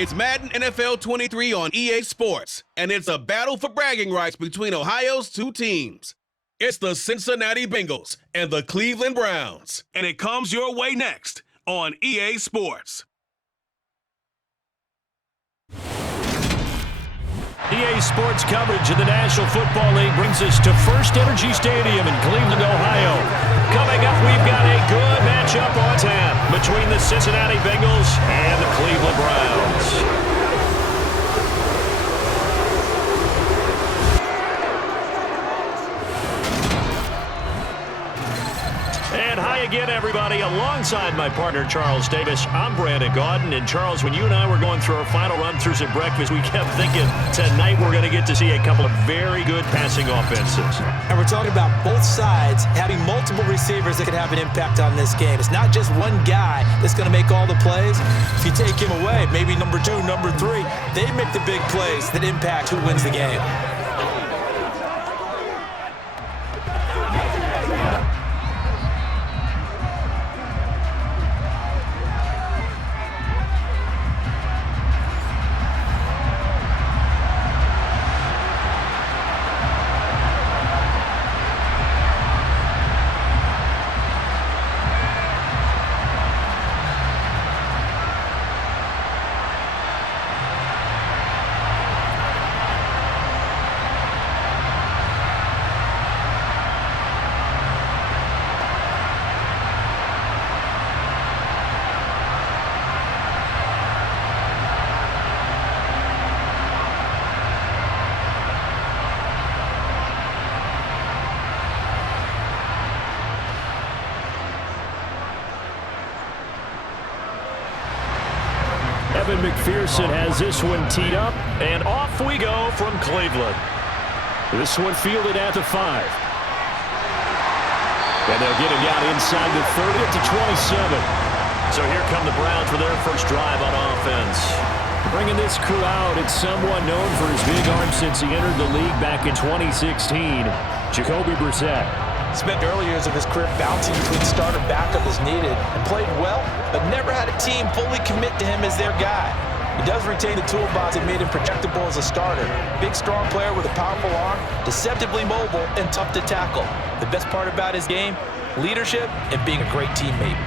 It's Madden NFL 23 on EA Sports, and it's a battle for bragging rights between Ohio's two teams. It's the Cincinnati Bengals and the Cleveland Browns, and it comes your way next on EA Sports. EA Sports coverage of the National Football League brings us to First Energy Stadium in Cleveland, Ohio. Coming up, we've got a good matchup on tap between the Cincinnati Bengals and the Cleveland Browns. And hi again, everybody. Alongside my partner, Charles Davis, I'm Brandon Gaudin. And Charles, when you and I were going through our final run-throughs at breakfast, we kept thinking tonight we're going to get to see a couple of very good passing offenses. And we're talking about both sides having multiple receivers that can have an impact on this game. It's not just one guy that's going to make all the plays. If you take him away, maybe number 2, number 3, they make the big plays that impact who wins the game. McPherson has this one teed up, and off we go from Cleveland. This one fielded at the 5. And they'll get him down inside the 30 to 27. So here come the Browns for their first drive on offense. Bringing this crew out, it's someone known for his big arm since he entered the league back in 2016, Jacoby Brissett. Spent early years of his career bouncing between start and backup as needed and played well, but never had a team fully commit to him as their guy. He does retain the toolbox that made him projectable as a starter. Big, strong player with a powerful arm, deceptively mobile, and tough to tackle. The best part about his game, leadership and being a great teammate.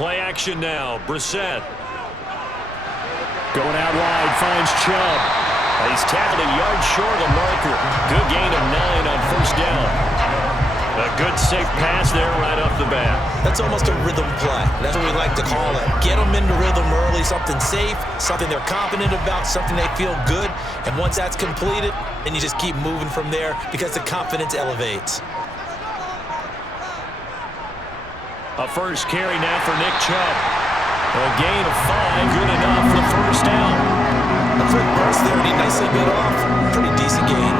Play action now. Brissett. Going out wide, finds Chubb. He's tackled a yard short of the marker. Good gain of 9 on first down. A good safe pass there right off the bat. That's almost a rhythm play. That's what we like to call it. Get them into rhythm early, something safe, something they're confident about, something they feel good. And once that's completed, then you just keep moving from there because the confidence elevates. A first carry now for Nick Chubb. A gain of 5, good enough for the first down. A quick burst there, and he nicely bit off. Pretty decent gain.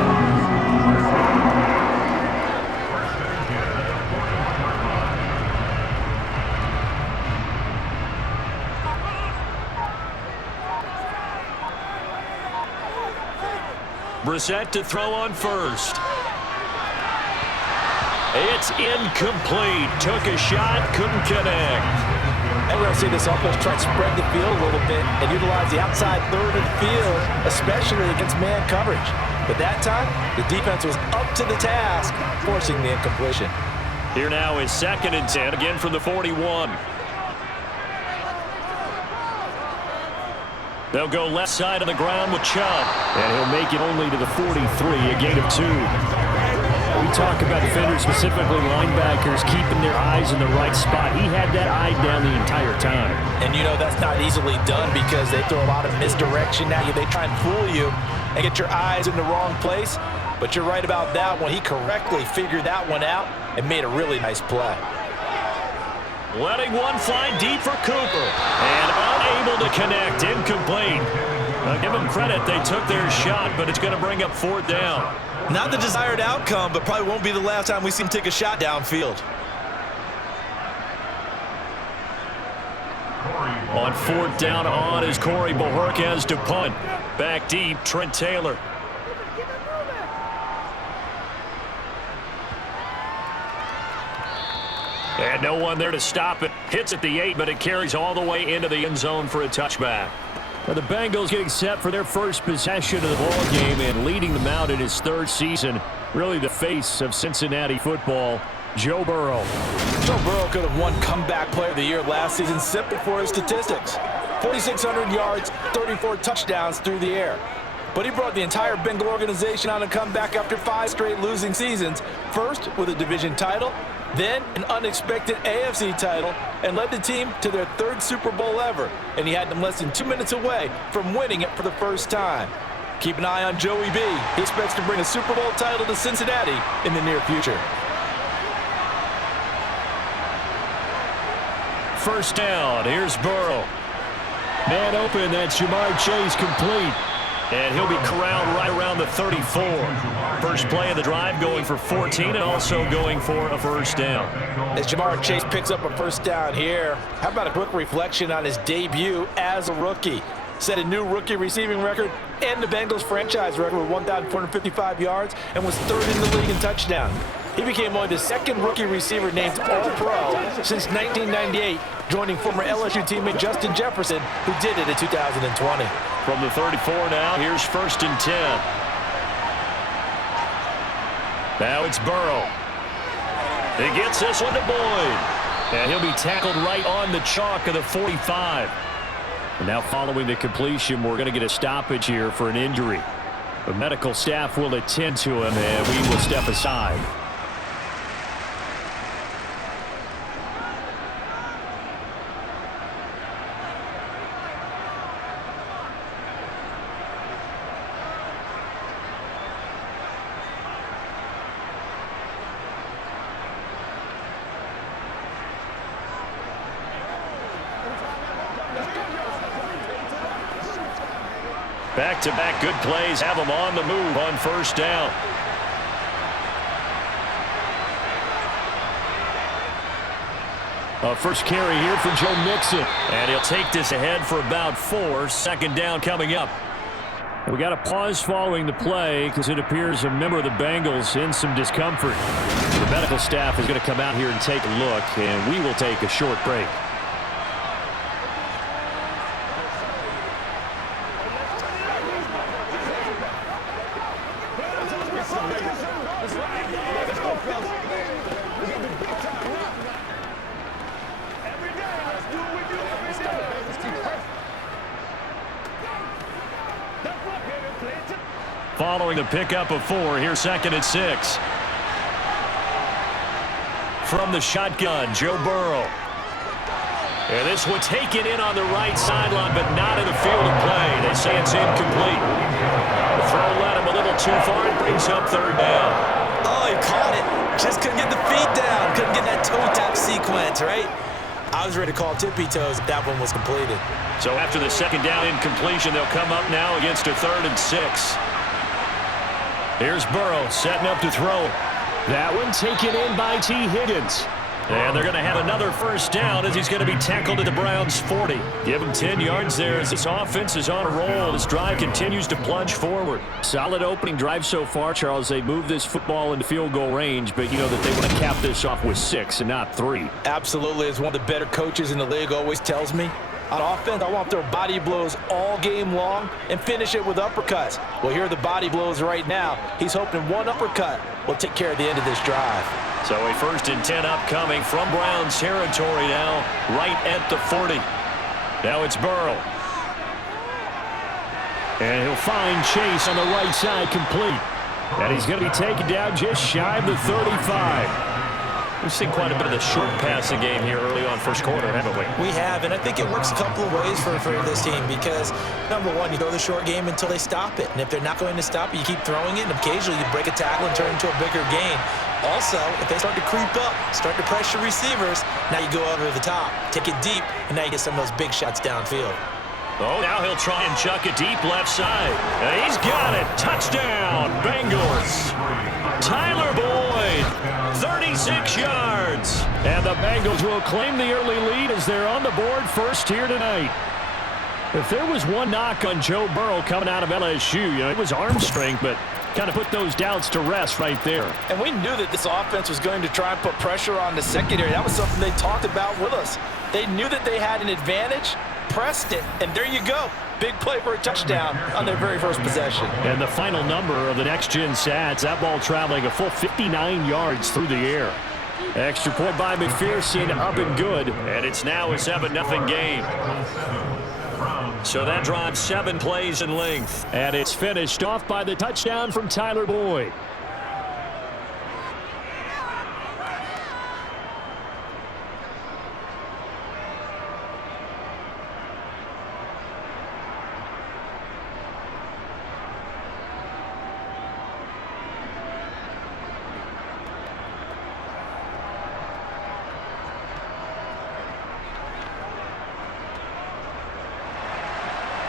Brissett to throw on first. It's incomplete. Took a shot, couldn't connect. And we're going to see this offense try to spread the field a little bit and utilize the outside third of the field, especially against man coverage. But that time, the defense was up to the task, forcing the incompletion. Here now is 2nd and 10, again from the 41. They'll go left side of the ground with Chubb. And he'll make it only to the 43, a gain of 2. We talk about defenders, specifically linebackers, keeping their eyes in the right spot. He had that eye down the entire time. And you know that's not easily done because they throw a lot of misdirection at you. They try and fool you and get your eyes in the wrong place. But you're right about that one. He correctly figured that one out and made a really nice play. Letting one fly deep for Cooper. And unable to connect. Incomplete. Give them credit. They took their shot, but it's going to bring up 4th down. Not the desired outcome, but probably won't be the last time we see him take a shot downfield. On 4th down on is Corey Bojorquez to punt. Back deep, Trent Taylor. And no one there to stop it. Hits at the 8, but it carries all the way into the end zone for a touchback. Well, the Bengals getting set for their first possession of the ball game and leading them out in his 3rd season. Really the face of Cincinnati football, Joe Burrow. Joe Burrow could have won Comeback Player of the Year last season simply for his statistics. 4,600 yards, 34 touchdowns through the air. But he brought the entire Bengal organization on a comeback after 5 straight losing seasons. First with a division title, then an unexpected AFC title, and led the team to their 3rd Super Bowl ever. And he had them less than 2 minutes away from winning it for the first time. Keep an eye on Joey B. He expects to bring a Super Bowl title to Cincinnati in the near future. First down, here's Burrow. Man open, that's Jamar Chase complete. And he'll be corralled right around the 34. First play of the drive going for 14 and also going for a first down. As Jamar Chase picks up a first down here, how about a quick reflection on his debut as a rookie? Set a new rookie receiving record and the Bengals franchise record with 1,455 yards and was 3rd in the league in touchdown. He became only the 2nd rookie receiver named All-Pro since 1998, joining former LSU teammate Justin Jefferson, who did it in 2020. From the 34 now, here's 1st and 10. Now it's Burrow. He gets this one to Boyd. And he'll be tackled right on the chalk of the 45. And now following the completion, we're going to get a stoppage here for an injury. The medical staff will attend to him, and we will step aside. Back-to-back good plays have them on the move on first down. First carry here for Joe Mixon. And he'll take this ahead for about 4. 2nd down coming up. We got a pause following the play because it appears a member of the Bengals in some discomfort. The medical staff is going to come out here and take a look, and we will take a short break. Following the pickup of 4, here's 2nd and 6. From the shotgun, Joe Burrow. And this one taken in on the right sideline, but not in the field of play. They say it's incomplete. The throw led him a little too far. It brings up 3rd down. Oh, he caught it. Just couldn't get the feet down. Couldn't get that toe tap sequence, right? I was ready to call tippy toes if that one was completed. So after the 2nd down incompletion, they'll come up now against a 3rd and 6. Here's Burrow setting up to throw. That one taken in by T. Higgins. And they're going to have another first down as he's going to be tackled at the Browns' 40. Give him 10 yards there as this offense is on a roll. This drive continues to plunge forward. Solid opening drive so far, Charles. They move this football into field goal range, but you know that they want to cap this off with 6 and not 3. Absolutely. As one of the better coaches in the league always tells me, on offense, I want their body blows all game long and finish it with uppercuts. Well, here are the body blows right now. He's hoping one uppercut will take care of the end of this drive. So a 1st and 10 upcoming from Browns territory now, right at the 40. Now it's Burrow. And he'll find Chase on the right side complete. And he's going to be taken down just shy of the 35. We've seen quite a bit of the short passing game here early on first quarter, haven't we? We have, and I think it works a couple of ways for this team because, number one, you go the short game until they stop it. And if they're not going to stop it, you keep throwing it, and occasionally you break a tackle and turn it into a bigger gain. Also, if they start to creep up, start to pressure receivers, now you go over the top, take it deep, and now you get some of those big shots downfield. Oh, now he'll try and chuck it deep left side. And he's got it. Touchdown, Bengals. Tyler Boyd, 36 yards. And the Bengals will claim the early lead as they're on the board first here tonight. If there was one knock on Joe Burrow coming out of LSU, it was arm strength, but kind of put those doubts to rest right there. And we knew that this offense was going to try and put pressure on the secondary. That was something they talked about with us. They knew that they had an advantage, pressed it, and there you go. Big play for a touchdown on their very first possession. And the final number of the next-gen stats, that ball traveling a full 59 yards through the air. Extra point by McPherson, up and good. And it's now a 7-0 game. So that drives 7 plays in length. And it's finished off by the touchdown from Tyler Boyd.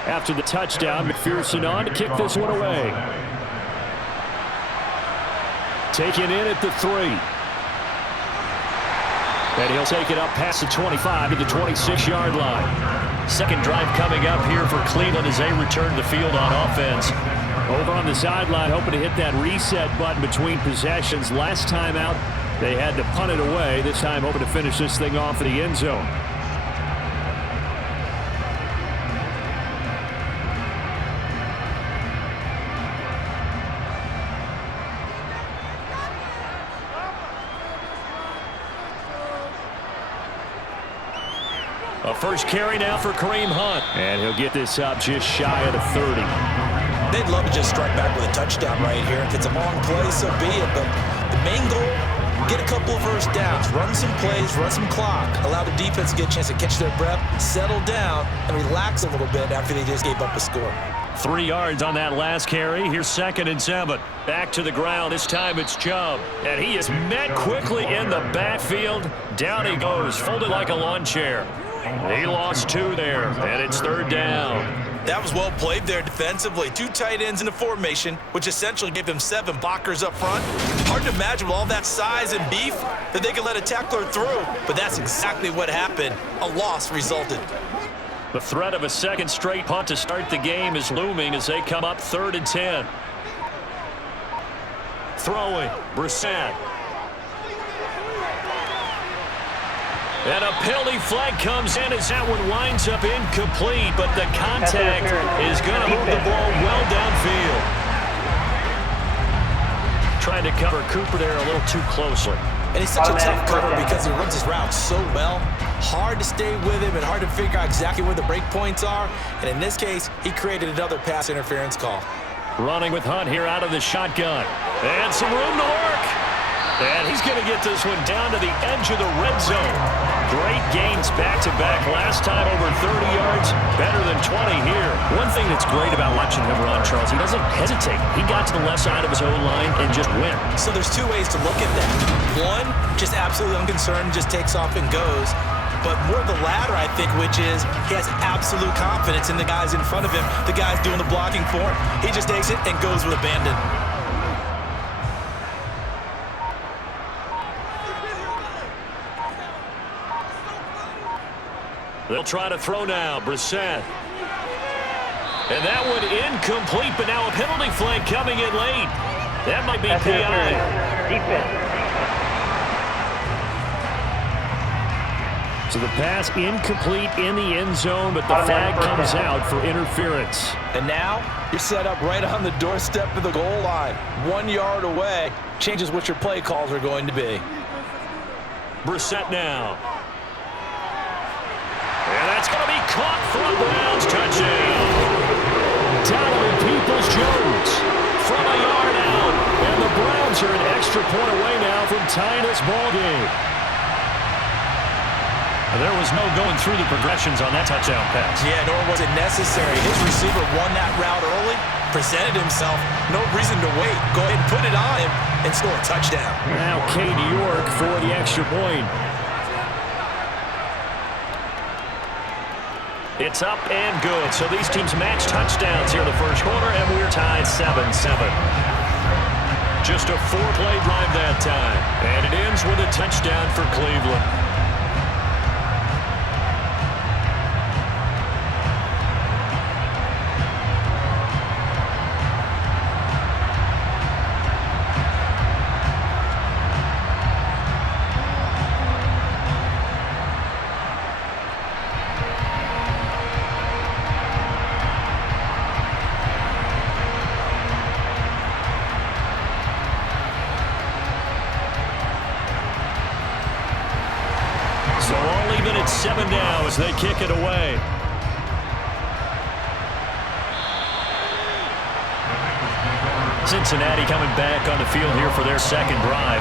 After the touchdown, McPherson on to kick this one away. Taken in at the 3. And he'll take it up past the 25 to the 26-yard line. Second drive coming up here for Cleveland as they return to the field on offense. Over on the sideline, hoping to hit that reset button between possessions. Last time out, they had to punt it away. This time, hoping to finish this thing off in the end zone. A first carry now for Kareem Hunt. And he'll get this up just shy of the 30. They'd love to just strike back with a touchdown right here. If it's a long play, so be it. But the main goal, get a couple of first downs, run some plays, run some clock, allow the defense to get a chance to catch their breath, settle down, and relax a little bit after they just gave up a score. 3 yards on that last carry. Here's 2nd and 7. Back to the ground. This time it's Chubb. And he is met quickly in the backfield. Down he goes, folded like a lawn chair. He lost 2 there, and it's 3rd down. That was well played there defensively. 2 tight ends in the formation, which essentially gave them 7 blockers up front. Hard to imagine with all that size and beef that they could let a tackler through, but that's exactly what happened. A loss resulted. The threat of a second straight punt to start the game is looming as they come up 3rd and 10. Throwing, Brissett. And a penalty flag comes in as that one winds up incomplete, but the contact is going to move the ball well downfield. Trying to cover Cooper there a little too closely. And he's such a tough cover because he runs his route so well. Hard to stay with him and hard to figure out exactly where the break points are. And in this case, he created another pass interference call. Running with Hunt here out of the shotgun. And some room to work. And he's going to get this one down to the edge of the red zone. Great gains back-to-back. Last time over 30 yards, better than 20 here. One thing that's great about watching him run, Charles, he doesn't hesitate. He got to the left side of his own line and just went. So there's 2 ways to look at that. One, just absolutely unconcerned, just takes off and goes. But more the latter, I think, which is he has absolute confidence in the guys in front of him, the guys doing the blocking for him. He just takes it and goes with abandon. They'll try to throw now, Brissett. And that one incomplete, but now a penalty flag coming in late. That might be PI. So the pass incomplete in the end zone, but the flag comes out for interference. And now you're set up right on the doorstep of the goal line. 1 yard away. Changes what your play calls are going to be. Brissett now. And that's going to be caught for a Browns touchdown. Donovan Peoples-Jones from a yard out. And the Browns are an extra point away now from tying this ball game. There was no going through the progressions on that touchdown pass. Yeah, nor was it necessary. His receiver won that route early, presented himself. No reason to wait. Go ahead and put it on him and score a touchdown. Now Cade York for the extra point. It's up and good. So these teams match touchdowns here in the first quarter, and we're tied 7-7. Just a 4-play drive that time. And it ends with a touchdown for Cleveland. So all even at 7 now as they kick it away. Cincinnati coming back on the field here for their second drive.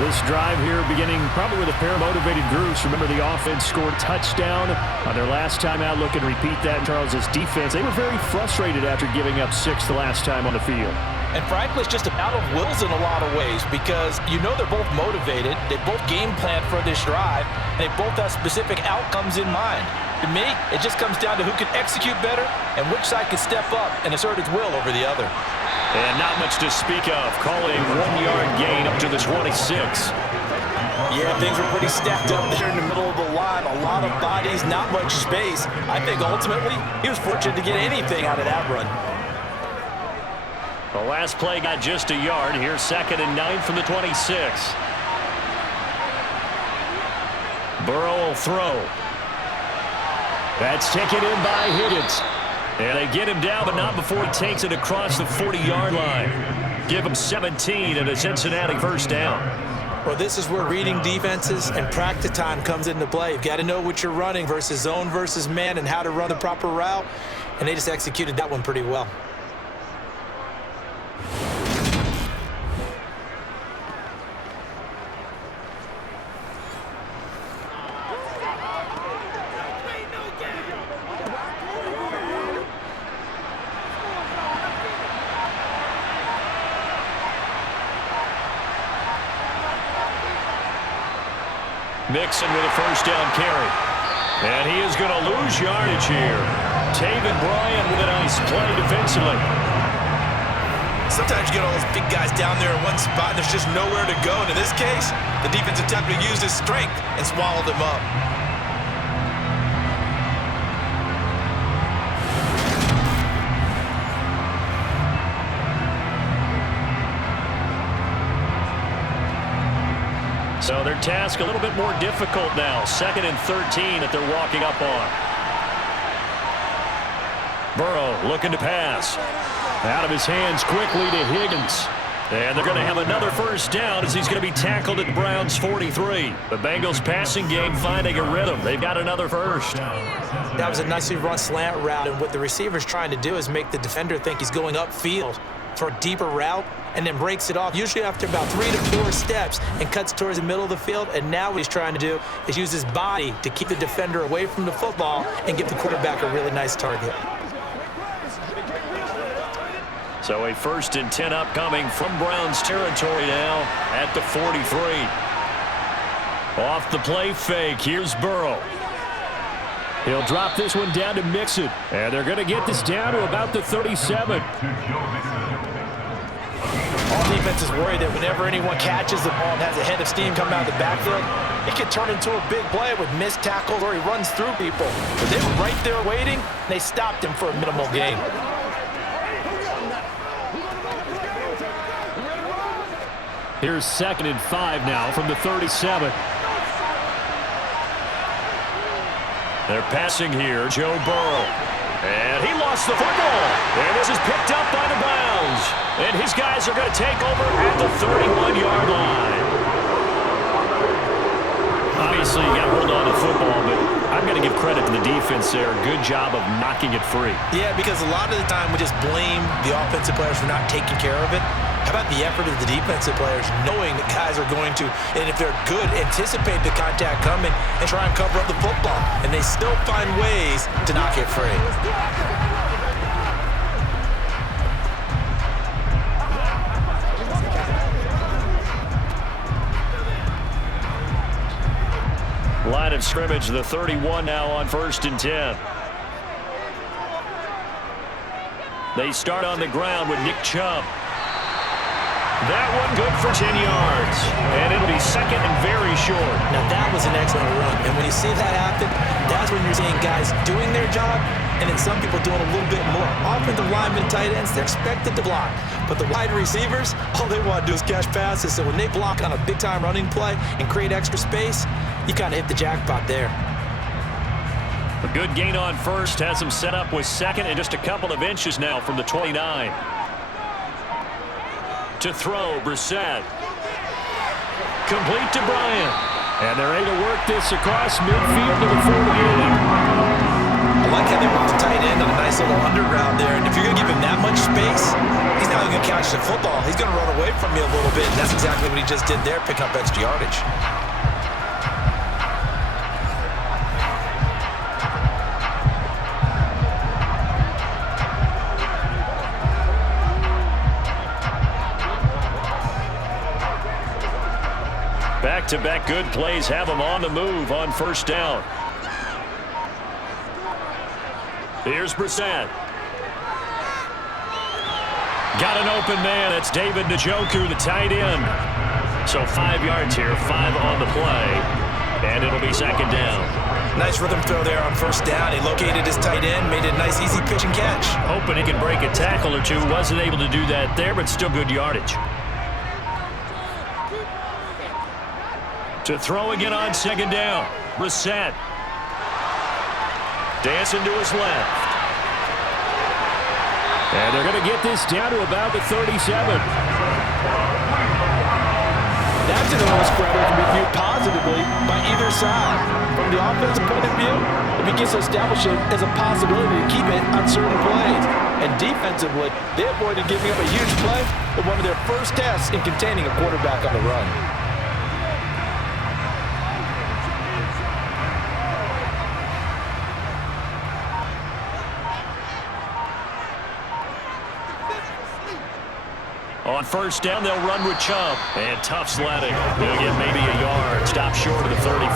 This drive here beginning probably with a pair of motivated groups. Remember, the offense scored a touchdown on their last time out. Look and repeat that in Charles' defense. They were very frustrated after giving up 6 the last time on the field. And frankly, it's just a battle of wills in a lot of ways because you know they're both motivated. They both game plan for this drive. And they both have specific outcomes in mind. To me, it just comes down to who can execute better and which side can step up and assert its will over the other. And not much to speak of. Calling a 1-yard gain up to the 26. Yeah, things were pretty stacked up there in the middle of the line. A lot of bodies, not much space. I think ultimately he was fortunate to get anything out of that run. The last play got just a yard. Here's 2nd and 9 from the 26. Burrow will throw. That's taken in by Higgins. And they get him down, but not before he takes it across the 40-yard line. Give him 17 and a Cincinnati first down. Well, this is where reading defenses and practice time comes into play. You've got to know what you're running versus zone versus man and how to run the proper route. And they just executed that one pretty well. Mixon with a first down carry. And he is going to lose yardage here. Taven Bryan with a nice play defensively. Sometimes you get all those big guys down there in one spot and there's just nowhere to go. And in this case, the defense attempted to use his strength and swallowed him up. So their task a little bit more difficult now. 2nd and 13 that they're walking up on. Burrow looking to pass. Out of his hands quickly to Higgins. And they're going to have another first down as he's going to be tackled at the Browns' 43. The Bengals passing game finding a rhythm. They've got another first. That was a nicely run slant route, and what the receiver's trying to do is make the defender think he's going upfield for a deeper route and then breaks it off, usually after about 3 to 4 steps, and cuts towards the middle of the field. And now what he's trying to do is use his body to keep the defender away from the football and give the quarterback a really nice target. So a 1st and 10 upcoming from Browns territory now at the 43. Off the play fake, here's Burrow. He'll drop this one down to Mixon. And they're going to get this down to about the 37. All defense is worried that whenever anyone catches the ball and has a head of steam coming out of the backfield, it can turn into a big play with missed tackles or he runs through people. But they were right there waiting, and they stopped him for a minimal gain. Here's 2nd and 5 now from the 37. They're passing here, Joe Burrow. And he lost the football. And this is picked up by the Browns. And his guys are going to take over at the 31-yard line. Obviously, you got to hold on to football, but I'm going to give credit to the defense there. Good job of knocking it free. Yeah, because a lot of the time we just blame the offensive players for not taking care of it. How about the effort of the defensive players knowing that guys are going to, and if they're good, anticipate the contact coming and try and cover up the football. And they still find ways to knock it free. Line of scrimmage, the 31 now on 1st and 10. They start on the ground with Nick Chubb. That one good for 10 yards. And it'll be second and very short. Now that was an excellent run. And when you see that happen, that's when you're seeing guys doing their job and then some people doing a little bit more. Offensive linemen, tight ends, they're expected to block. But the wide receivers, all they want to do is catch passes. So when they block on a big-time running play and create extra space, you kind of hit the jackpot there. A good gain on first has him set up with second and just a couple of inches now from the 29. To throw, Brissett. Complete to Bryant. And they're able to work this across midfield to the 48. I like how they work the tight end on a nice little underground there. And if you're going to give him that much space, he's not going to catch the football. He's going to run away from you a little bit. And that's exactly what he just did there, picking up extra yardage. Back-to-back good plays have him on the move on first down. Here's Brissett. Got an open man. That's David Njoku, the tight end. So 5 yards here, 5 on the play. And it'll be second down. Nice rhythm throw there on first down. He located his tight end, made it a nice, easy pitch and catch. Hoping he can break a tackle or two. Wasn't able to do that there, but still good yardage. To throw again on second down. Brissett. Dancing to his left. And they're going to get this down to about the 37. That's an early spread that can be viewed positively by either side. From the offensive point of view, it begins to establish it as a possibility to keep it on certain plays. And defensively, they avoided giving up a huge play with one of their first tests in containing a quarterback on the run. On first down, they'll run with Chubb. And tough sledding. He'll get maybe a yard. Stop short of the 35.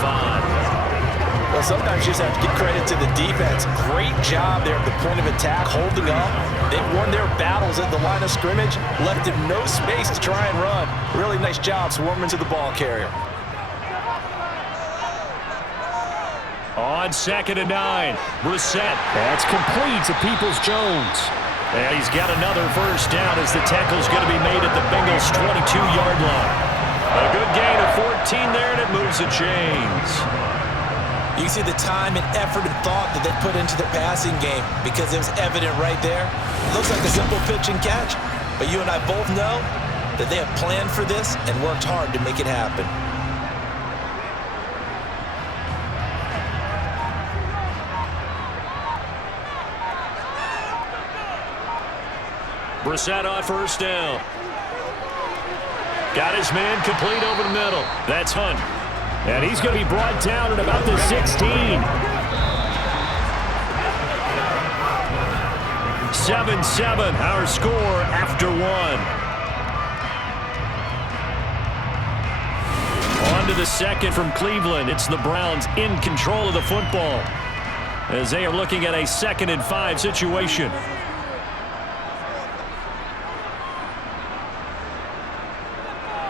Well, sometimes you just have to give credit to the defense. Great job there at the point of attack, holding up. They've won their battles at the line of scrimmage, left him no space to try and run. Really nice job swarming to the ball carrier. On second and 9, Brissett. That's complete to Peoples-Jones. And he's got another first down as the tackle's going to be made at the Bengals' 22-yard line. A good gain of 14 there, and it moves the chains. You can see the time and effort and thought that they put into the passing game because it was evident right there. It looks like a simple pitch and catch, but you and I both know that they have planned for this and worked hard to make it happen. Brissett on first down. Got his man complete over the middle. That's Hunt. And he's going to be brought down at about the 16. 7-7, our score after one. On to the second from Cleveland. It's the Browns in control of the football as they are looking at a 2nd and 5 situation.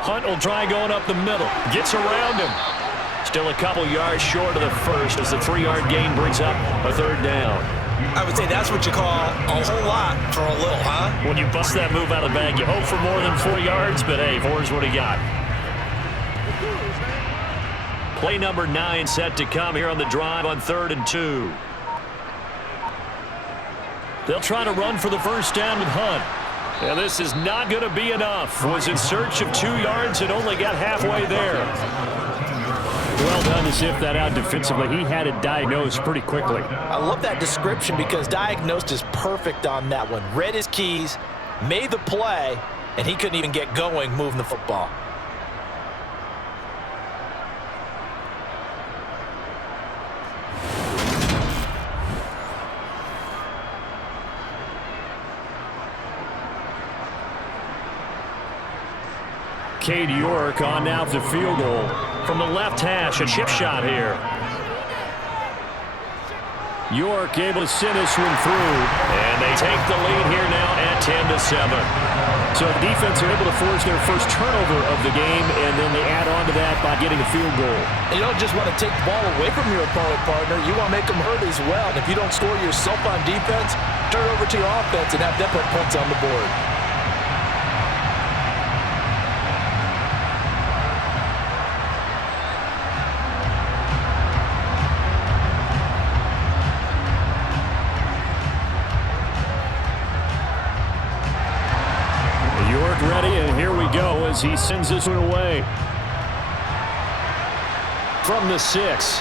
Hunt will try going up the middle. Gets around him. Still a couple yards short of the first as the 3-yard gain brings up a third down. I would say that's what you call a whole lot for a little, huh? When you bust that move out of the bag, you hope for more than 4 yards, but hey, 4 is what he got. Play number 9 set to come here on the drive on 3rd and 2. They'll try to run for the first down with Hunt. And this is not going to be enough. Was in search of 2 yards and only got halfway there. Well done to sift that out defensively. He had it diagnosed pretty quickly. I love that description because diagnosed is perfect on that one. Read his keys, made the play, and he couldn't even get going moving the football. Cade York on now for the field goal. From the left hash, a chip shot here. York able to send this one through. And they take the lead here now at 10-7. So the defense are able to force their first turnover of the game, and then they add on to that by getting a field goal. You don't just want to take the ball away from your opponent, partner. You want to make them hurt as well. And if you don't score yourself on defense, turn it over to your offense and have them put points on the board. Ready, and here we go as he sends this one away. From the 6.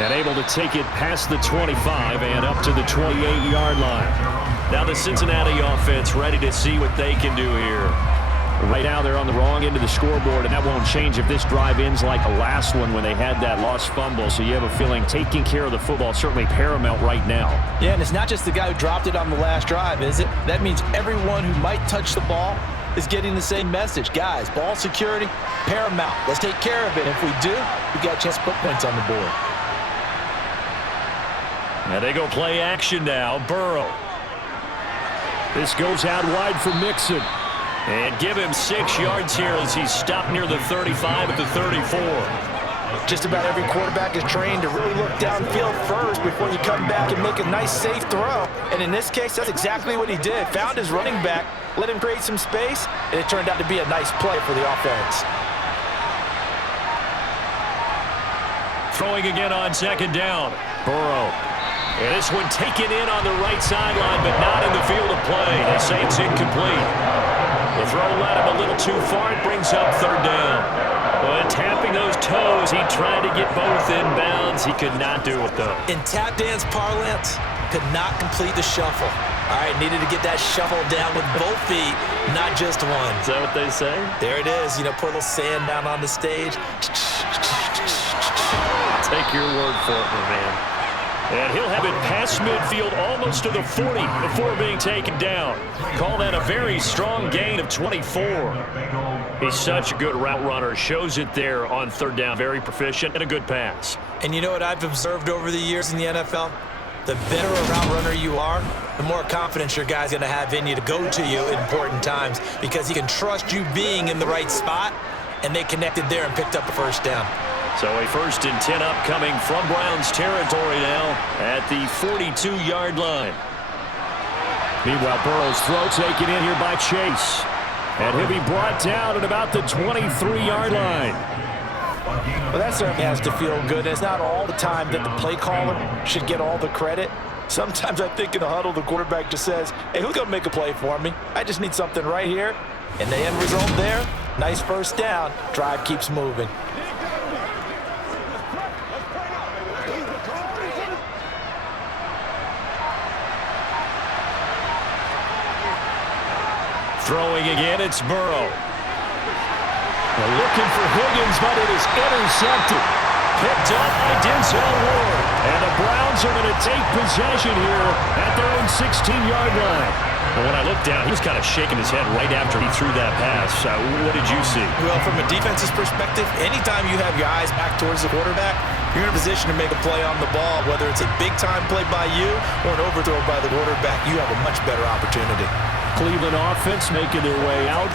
And able to take it past the 25 and up to the 28-yard line. Now the Cincinnati offense ready to see what they can do here. Right now they're on the wrong end of the scoreboard, and that won't change if this drive ends like the last one when they had that lost fumble. So you have a feeling taking care of the football is certainly paramount right now. Yeah, and it's not just the guy who dropped it on the last drive, is it? That means everyone who might touch the ball is getting the same message. Guys, ball security, paramount. Let's take care of it. If we do, we got a chance to put points on the board. Now they go play action now. Burrow. This goes out wide for Mixon. And give him 6 yards here as he's stopped near the 35 at the 34. Just about every quarterback is trained to really look downfield first before you come back and make a nice, safe throw. And in this case, that's exactly what he did. Found his running back, let him create some space, and it turned out to be a nice play for the offense. Throwing again on second down. Burrow. And this one taken in on the right sideline, but not in the field of play. They say it's incomplete. The throw led him a little too far. It brings up third down. But tapping those toes, he tried to get both in bounds. He could not do it, though. In tap dance parlance, could not complete the shuffle. All right, needed to get that shuffle down with both feet, not just one. Is that what they say? There it is. You know, put a little sand down on the stage. Take your word for it, my man. And he'll have it past midfield almost to the 40 before being taken down. Call that a very strong gain of 24. He's such a good route runner. Shows it there on third down. Very proficient and a good pass. And you know what I've observed over the years in the NFL? The better a route runner you are, the more confidence your guy's going to have in you to go to you at important times because he can trust you being in the right spot, and they connected there and picked up a first down. So a 1st and 10 upcoming from Browns territory now at the 42-yard line. Meanwhile, Burrow's throw taken in here by Chase. And he'll be brought down at about the 23-yard line. Well, that certainly has to feel good. It's not all the time that the play caller should get all the credit. Sometimes I think in the huddle, the quarterback just says, hey, who's going to make a play for me? I just need something right here. And the end result there, nice first down. Drive keeps moving. Throwing again, it's Burrow. They're looking for Higgins, but it is intercepted. Picked up by Denzel Ward. And the Browns are going to take possession here at their own 16-yard line. Well, when I looked down, he was kind of shaking his head right after he threw that pass. What did you see? Well, from a defense's perspective, anytime you have your eyes back towards the quarterback, you're in a position to make a play on the ball. Whether it's a big-time play by you or an overthrow by the quarterback, you have a much better opportunity. Cleveland offense making their way out.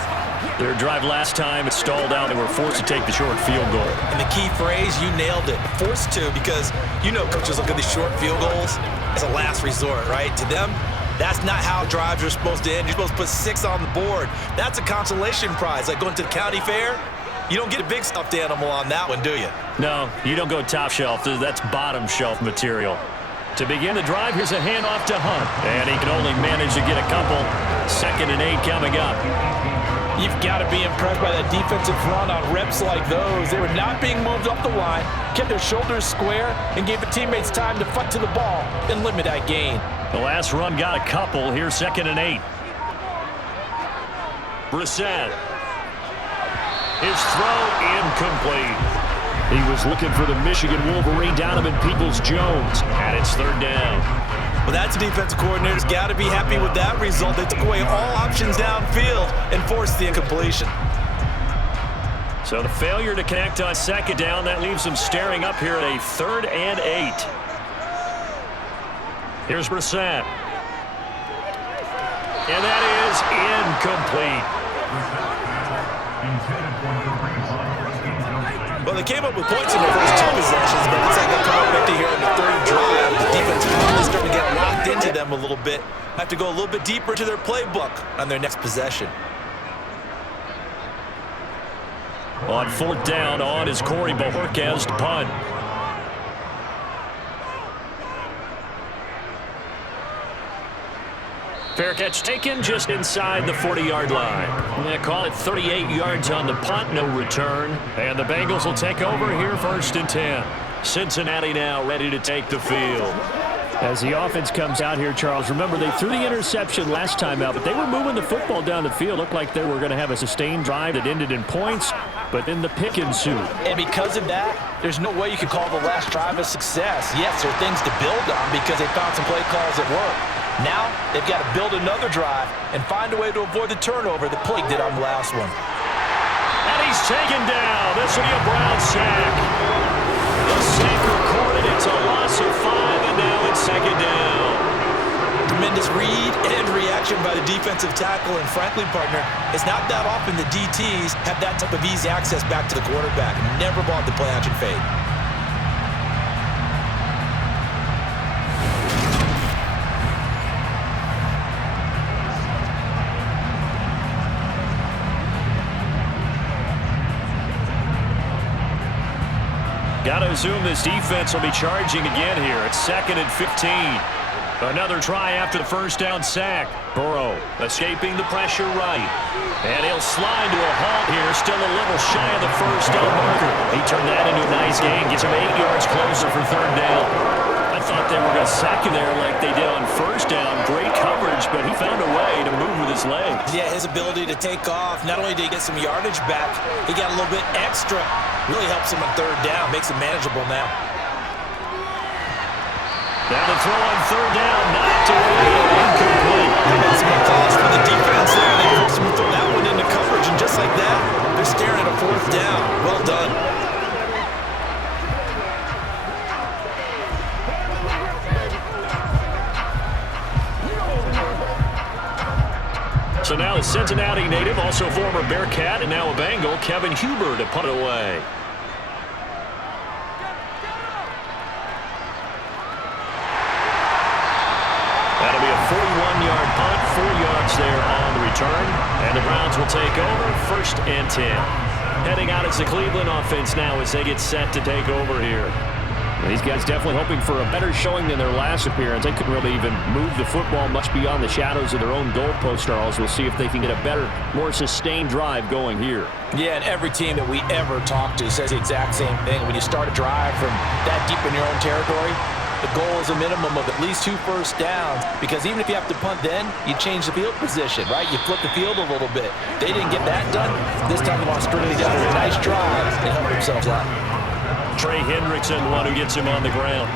Their drive last time, it stalled out. They were forced to take the short field goal. And the key phrase, you nailed it. Forced to, because you know coaches look at these short field goals as a last resort, right? To them, that's not how drives are supposed to end. You're supposed to put 6 on the board. That's a consolation prize. Like going to the county fair, you don't get a big stuffed animal on that one, do you? No, you don't go top shelf. That's bottom shelf material. To begin the drive, here's a handoff to Hunt. And he can only manage to get a couple. 2nd and 8 coming up. You've got to be impressed by that defensive front on reps like those. They were not being moved up the line, kept their shoulders square, and gave the teammates time to fight to the ball and limit that gain. The last run got a couple. Here's 2nd and 8. Brissett. His throw incomplete. He was looking for the Michigan Wolverine, Donovan Peoples-Jones. And it's 3rd down. Well, that's defensive coordinator's got to be happy with that result. They took away all options downfield and forced the incompletion. So the failure to connect on second down, that leaves them staring up here at a 3rd and 8. Here's Brissett. And that is incomplete. Well, they came up with points in their first 2 possessions, but looks like they'll come up empty here on the 3rd drive. The defense is starting to get locked into them a little bit. Have to go a little bit deeper into their playbook on their next possession. On 4th down, on is Corey Bojorquez to punt. Fair catch taken just inside the 40-yard line. I'm going to call it 38 yards on the punt, no return. And the Bengals will take over here 1st and 10. Cincinnati now ready to take the field. As the offense comes out here, Charles, remember they threw the interception last time out, but they were moving the football down the field. Looked like they were going to have a sustained drive that ended in points, but then the pick ensued. And because of that, there's no way you could call the last drive a success. Yes, there are things to build on because they found some play calls that work. Now, they've got to build another drive and find a way to avoid the turnover that plagued it on the last one. And he's taken down. This will be a Brown sack. The sack recorded. It's a loss of 5, and now it's 2nd down. Tremendous read and reaction by the defensive tackle, and frankly, partner, it's not that often the DTs have that type of easy access back to the quarterback. Never bought the play-action fade. Got to assume this defense will be charging again here. It's 2nd and 15. Another try after the 1st down sack. Burrow escaping the pressure right. And he'll slide to a halt here. Still a little shy of the 1st down marker. He turned that into a nice gain. Gets him 8 yards closer for 3rd down. I thought they were going to sack him there like they did on 1st down. Great coverage, but he found a way to move with his legs. Yeah, his ability to take off, not only did he get some yardage back, he got a little bit extra. Really helps him on 3rd down, makes it manageable now. Now the throw on 3rd down, knocked away, incomplete. Some applause for the defense there. They forced him to throw that one into coverage, and just like that, they're staring at a 4th down. Well done. So now the Cincinnati native, also former Bearcat and now a Bengal, Kevin Huber to punt it away. That'll be a 41-yard punt, 4 yards there on the return. And the Browns will take over 1st and 10. Heading out as the Cleveland offense now as they get set to take over here. These guys definitely hoping for a better showing than their last appearance. They couldn't really even move the football much beyond the shadows of their own goalpost, Charles. We'll see if they can get a better, more sustained drive going here. Yeah, and every team that we ever talk to says the exact same thing. When you start a drive from that deep in your own territory, the goal is a minimum of at least 2 first downs, because even if you have to punt then, you change the field position, right? You flip the field a little bit. They didn't get that done. This time they want to string together a nice drive and help themselves out. Trey Hendrickson, one who gets him on the ground.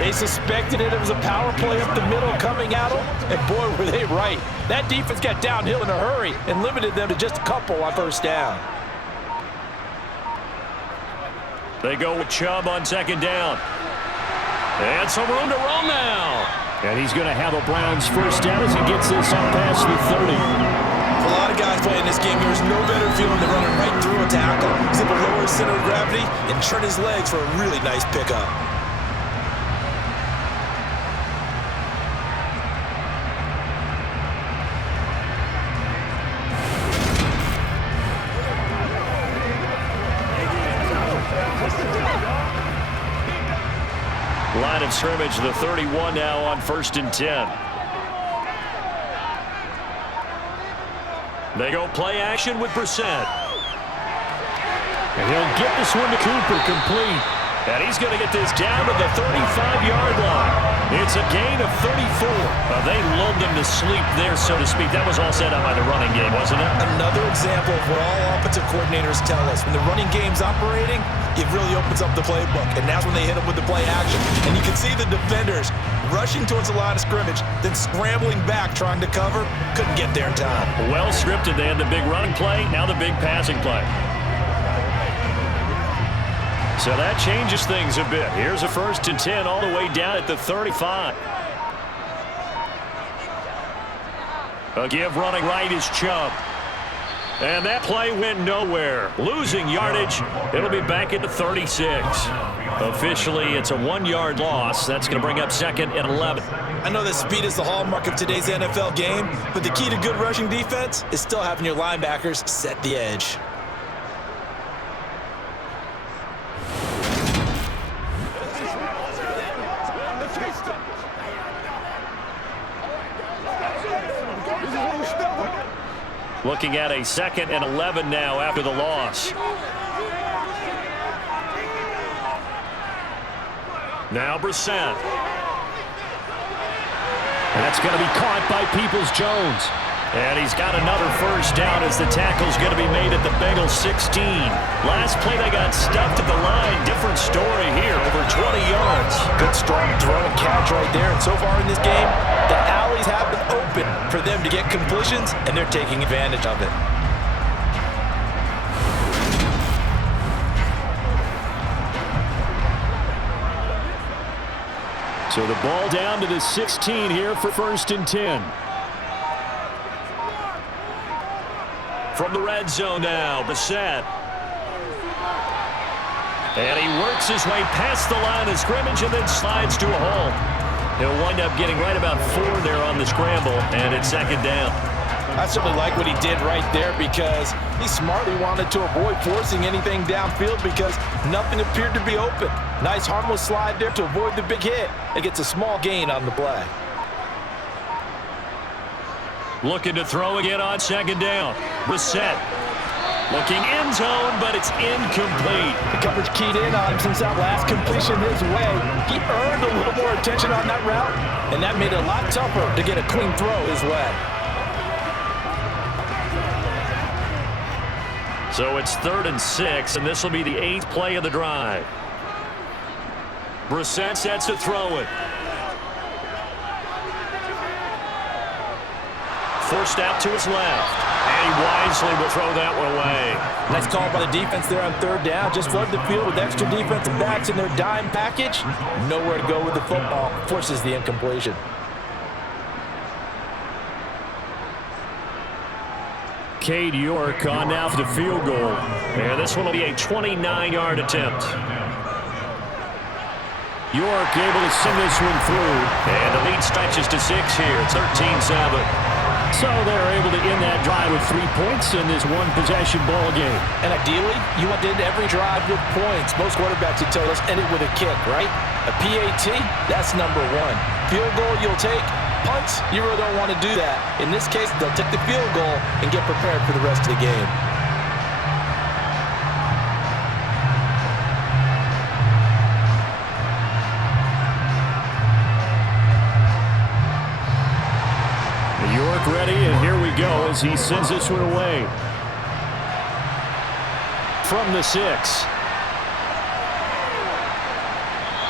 They suspected it was a power play up the middle coming at them, and boy, were they right. That defense got downhill in a hurry and limited them to just a couple on 1st down. They go with Chubb on 2nd down. And some room to run now. And he's going to have a Browns 1st down as he gets this up past the 30. For a lot of guys playing this game, there's no better feeling than running right through a tackle. He's able to lower his center of gravity and turn his legs for a really nice pickup. Line of scrimmage, the 31 now on 1st and 10. They go play action with Brissett. And he'll get this one to Cooper, complete. And he's going to get this down to the 35-yard line. It's a gain of 34. They lulled them to sleep there, so to speak. That was all set up by the running game, wasn't it? Another example of what all offensive coordinators tell us. When the running game's operating, it really opens up the playbook. And that's when they hit them with the play action. And you can see the defenders rushing towards the line of scrimmage, then scrambling back, trying to cover. Couldn't get there in time. Well scripted. They had the big running play, now the big passing play. So that changes things a bit. Here's a 1st and 10 all the way down at the 35. A give running right is Chubb. And that play went nowhere. Losing yardage. It'll be back at the 36. Officially, it's a 1-yard loss. That's going to bring up 2nd and 11. I know that speed is the hallmark of today's NFL game, but the key to good rushing defense is still having your linebackers set the edge. Looking at a 2nd and 11 now after the loss. Now Brissett. And that's going to be caught by Peoples-Jones. And he's got another 1st down as the tackle's going to be made at the Bengals 16. Last play they got stuffed at the line. Different story here, over 20 yards. Good strong throw and catch right there. And so far in this game, the alleys have been open for them to get completions, and they're taking advantage of it. So the ball down to the 16 here for 1st and 10. From the red zone now, Brissett. And he works his way past the line of scrimmage and then slides to a hole. He'll wind up getting right about 4 there on the scramble, and it's 2nd down. I certainly like what he did right there because he smartly wanted to avoid forcing anything downfield because nothing appeared to be open. Nice harmless slide there to avoid the big hit. It gets a small gain on the play. Looking to throw again on 2nd down. Brissett looking end zone, but it's incomplete. The coverage keyed in on him since that last completion his way. He earned a little more attention on that route, and that made it a lot tougher to get a clean throw his way. So it's 3rd and 6, and this will be the 8th play of the drive. Brissett sets to throw it. Forced out to his left. And he wisely will throw that one away. Nice call by the defense there on 3rd down. Just flood the field with extra defensive backs in their dime package. Nowhere to go with the football. Forces the incompletion. Cade York on now for the field goal. And this one will be a 29-yard attempt. York able to send this one through. And the lead stretches to 6 here. 13-7. So they're able to end that drive with 3 points in this one-possession ball game. And ideally, you want to end every drive with points. Most quarterbacks would tell us end it with a kick, right? A PAT, that's number 1. Field goal you'll take. Punts, you really don't want to do that. In this case, they'll take the field goal and get prepared for the rest of the game. York ready, and here we go as he sends this one away. From the 6.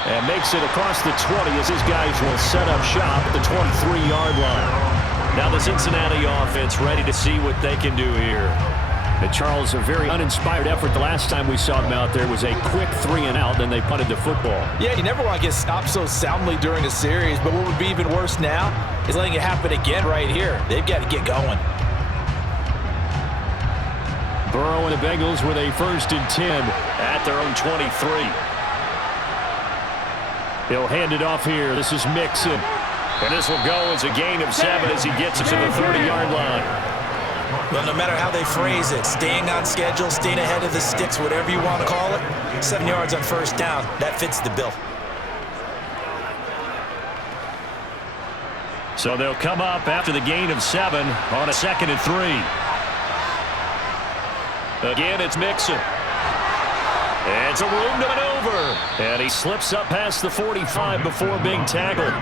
And makes it across the 20 as his guys will set up shop at the 23-yard line. Now the Cincinnati offense ready to see what they can do here. And Charles, a very uninspired effort. The last time we saw them out there was a quick 3-and-out, then they punted the football. Yeah, you never want to get stopped so soundly during a series, but what would be even worse now is letting it happen again right here. They've got to get going. Burrow and the Bengals with a 1st and 10 at their own 23. He'll hand it off here. This is Mixon. And this will go as a gain of 7 as he gets it to the 30-yard line. Well, no matter how they phrase it, staying on schedule, staying ahead of the sticks, whatever you want to call it, 7 yards on 1st down, that fits the bill. So they'll come up after the gain of 7 on a 2nd and 3. Again, it's Mixon. And it's a room to maneuver. And he slips up past the 45 before being tackled.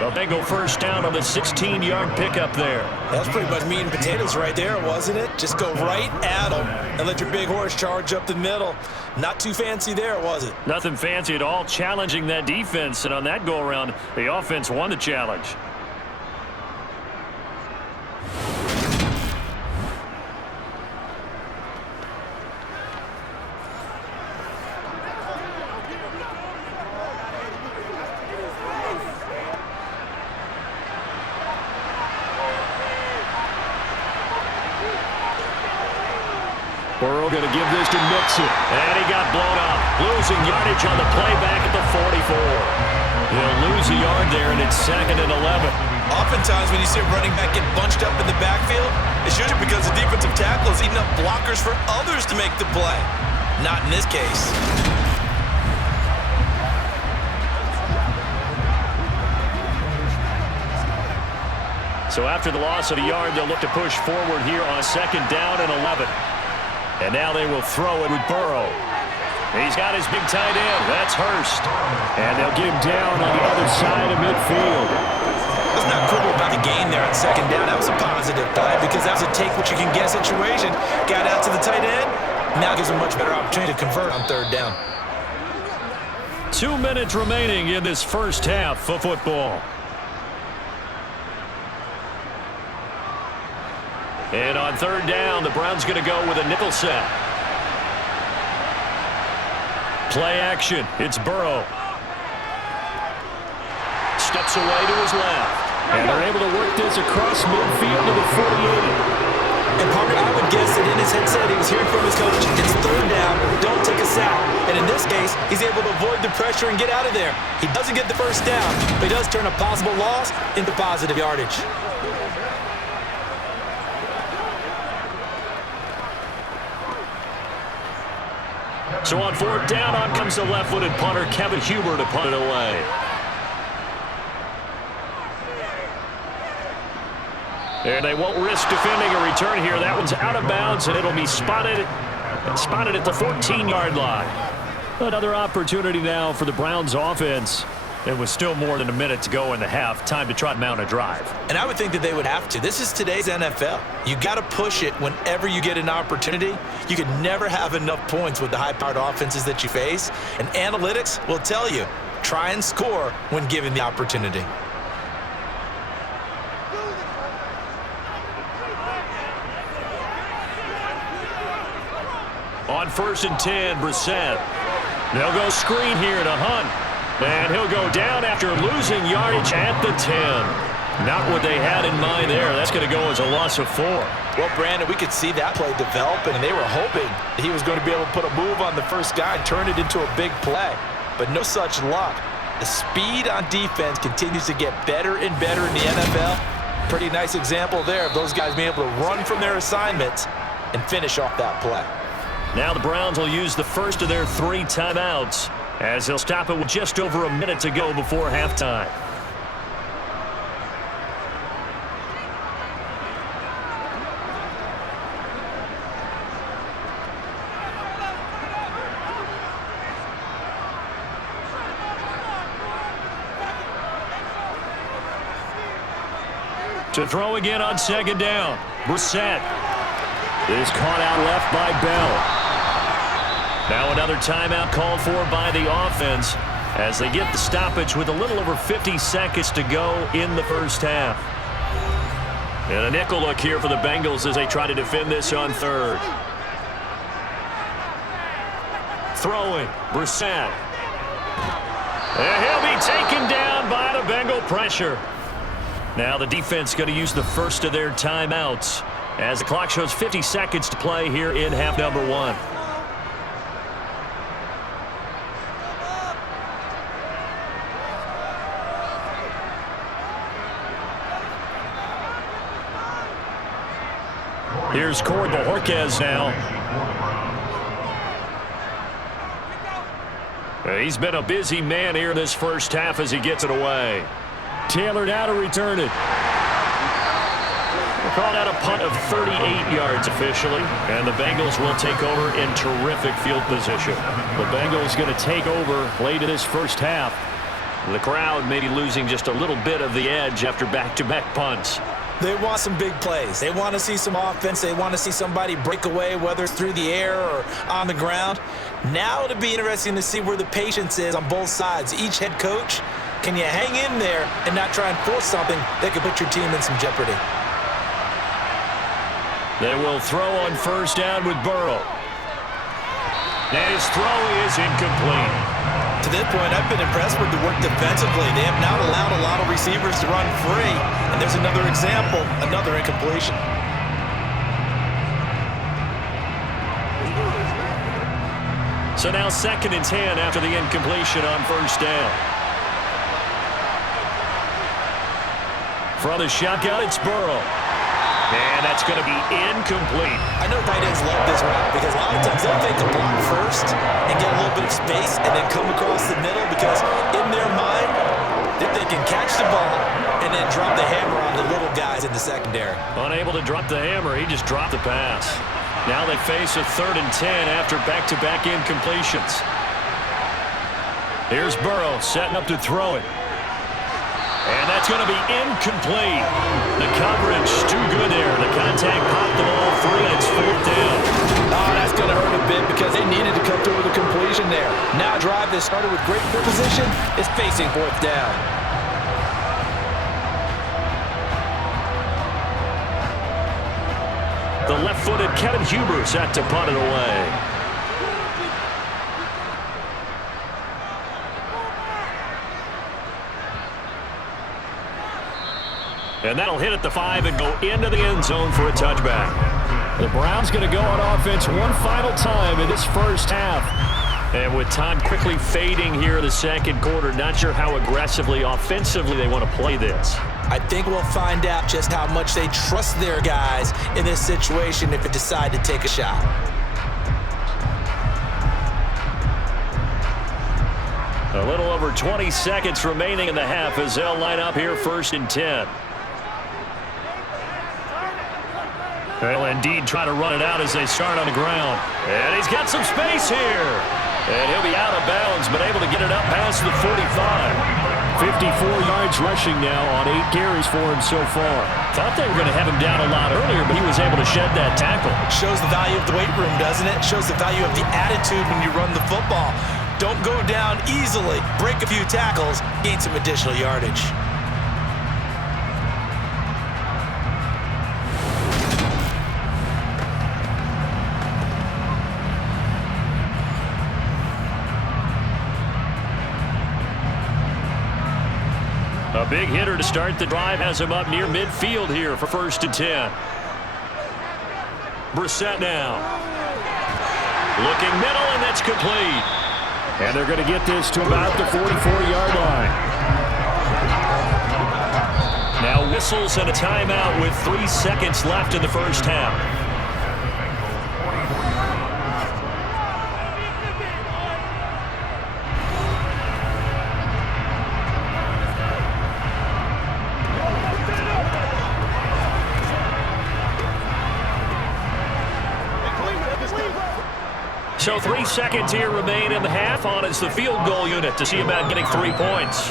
A Bengal 1st down on the 16-yard pickup there. That's pretty much meat and potatoes right there, wasn't it? Just go right at him and let your big horse charge up the middle. Not too fancy there, was it? Nothing fancy at all, challenging that defense. And on that go-around, the offense won the challenge. going to give this to Mixon. And he got blown up. Losing yardage on the play back at the 44. He'll lose a yard there, and it's 2nd and 11. Oftentimes when you see a running back get bunched up in the backfield, it's usually because the defensive tackle is eating up blockers for others to make the play. Not in this case. So after the loss of a yard, they'll look to push forward here on 2nd down and 11. And now they will throw it with Burrow. He's got his big tight end. That's Hurst. And they'll get him down on the other side of midfield. That's not cool about the gain there on 2nd down. That was a positive play because that was a take-what-you-can-get situation. Got out to the tight end. Now gives him a much better opportunity to convert on 3rd down. 2 minutes remaining in this first half of football. And on 3rd down, the Browns going to go with a nickel set. Play action. It's Burrow. Steps away to his left. And they're able to work this across midfield to the 48. And Parker, I would guess that in his headset he was hearing from his coach, it's 3rd down, don't take a sack. And in this case, he's able to avoid the pressure and get out of there. He doesn't get the 1st down, but he does turn a possible loss into positive yardage. So on 4th down, on comes the left-footed punter, Kevin Huber, to punt it away. And they won't risk defending a return here. That one's out of bounds, and it'll be spotted at the 14-yard line. Another opportunity now for the Browns offense. It was still more than a minute to go in the half. Time to try to mount a drive. And I would think that they would have to. This is today's NFL. You got to push it whenever you get an opportunity. You can never have enough points with the high-powered offenses that you face. And analytics will tell you, try and score when given the opportunity. On 1st and 10, Brissett. They'll go screen here to Hunt. And he'll go down after losing yardage at the 10. Not what they had in mind there. That's going to go as a loss of 4. Well, Brandon, we could see that play developing, and they were hoping that he was going to be able to put a move on the first guy and turn it into a big play. But no such luck. The speed on defense continues to get better and better in the NFL. Pretty nice example there of those guys being able to run from their assignments and finish off that play. Now the Browns will use the first of their 3 timeouts, as they'll stop it with just over a minute to go before halftime. To throw again on 2nd down. Brissett is caught out left by Bell. Now another timeout called for by the offense as they get the stoppage with a little over 50 seconds to go in the first half. And a nickel look here for the Bengals as they try to defend this on 3rd. Throwing, Brissett. And he'll be taken down by the Bengal pressure. Now the defense going to use the first of their timeouts as the clock shows 50 seconds to play here in half number 1. Here's Corey Bojorquez now. He's been a busy man here this first half as he gets it away. Taylor now to return it. We're calling out a punt of 38 yards officially, and the Bengals will take over in terrific field position. The Bengals going to take over late in this first half. The crowd maybe losing just a little bit of the edge after back-to-back punts. They want some big plays. They want to see some offense. They want to see somebody break away, whether it's through the air or on the ground. Now it'll be interesting to see where the patience is on both sides. Each head coach, can you hang in there and not try and force something that could put your team in some jeopardy? They will throw on 1st down with Burrow. And his throw is incomplete. To this point, I've been impressed with the work defensively. They have not allowed a lot of receivers to run free. And there's another example, another incompletion. So now 2nd and 10 after the incompletion on first down. From the shotgun, it's Burrow. And that's going to be incomplete. I know tight ends love this route because a lot of times they'll fake a block first and get a little bit of space and then come across the middle because in their mind, they can catch the ball and then drop the hammer on the little guys in the secondary. Unable to drop the hammer, he just dropped the pass. Now they face a 3rd and 10 after back-to-back incompletions. Here's Burrow setting up to throw it. And that's going to be incomplete. The coverage too good there. The contact popped the ball free, and it's 4th down. Oh, that's going to hurt a bit because they needed to come through with a completion there. Now a drive that started with great field position is facing 4th down. The left-footed Kevin Huber set to punt it away. And that'll hit at the 5 and go into the end zone for a touchback. The Browns going to go on offense one final time in this first half. And with time quickly fading here in the second quarter, not sure how aggressively, offensively they want to play this. I think we'll find out just how much they trust their guys in this situation if they decide to take a shot. A little over 20 seconds remaining in the half as they'll line up here 1st and 10. They'll indeed try to run it out as they start on the ground. And he's got some space here. And he'll be out of bounds, but able to get it up past the 45. 54 yards rushing now on 8 carries for him so far. Thought they were going to have him down a lot earlier, but he was able to shed that tackle. Shows the value of the weight room, doesn't it? Shows the value of the attitude when you run the football. Don't go down easily. Break a few tackles, gain some additional yardage. A big hitter to start the drive has him up near midfield here for 1st and 10. Brissett now. Looking middle, and that's complete. And they're going to get this to about the 44-yard line. Now whistles and a timeout with 3 seconds left in the first half. So 3 seconds here remain in the half. On is the field goal unit to see about getting 3 points.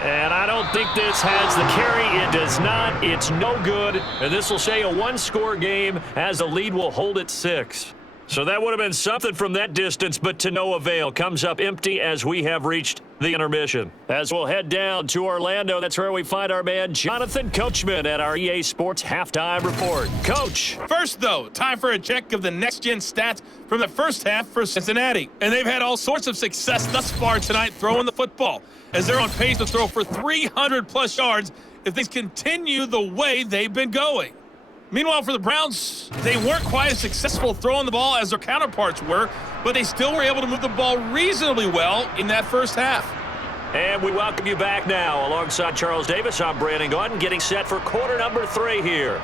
And I don't think this has the carry. It does not. It's no good. And this will say a 1-score game as the lead will hold at 6. So that would have been something from that distance, but to no avail. Comes up empty as we have reached the intermission. As we'll head down to Orlando, that's where we find our man Jonathan Coachman at our EA Sports Halftime Report. Coach. First, though, time for a check of the next-gen stats from the first half for Cincinnati. And they've had all sorts of success thus far tonight throwing the football, as they're on pace to throw for 300-plus yards if things continue the way they've been going. Meanwhile, for the Browns, they weren't quite as successful throwing the ball as their counterparts were, but they still were able to move the ball reasonably well in that first half. And we welcome you back now. Alongside Charles Davis, I'm Brandon Gordon, getting set for quarter number 3 here.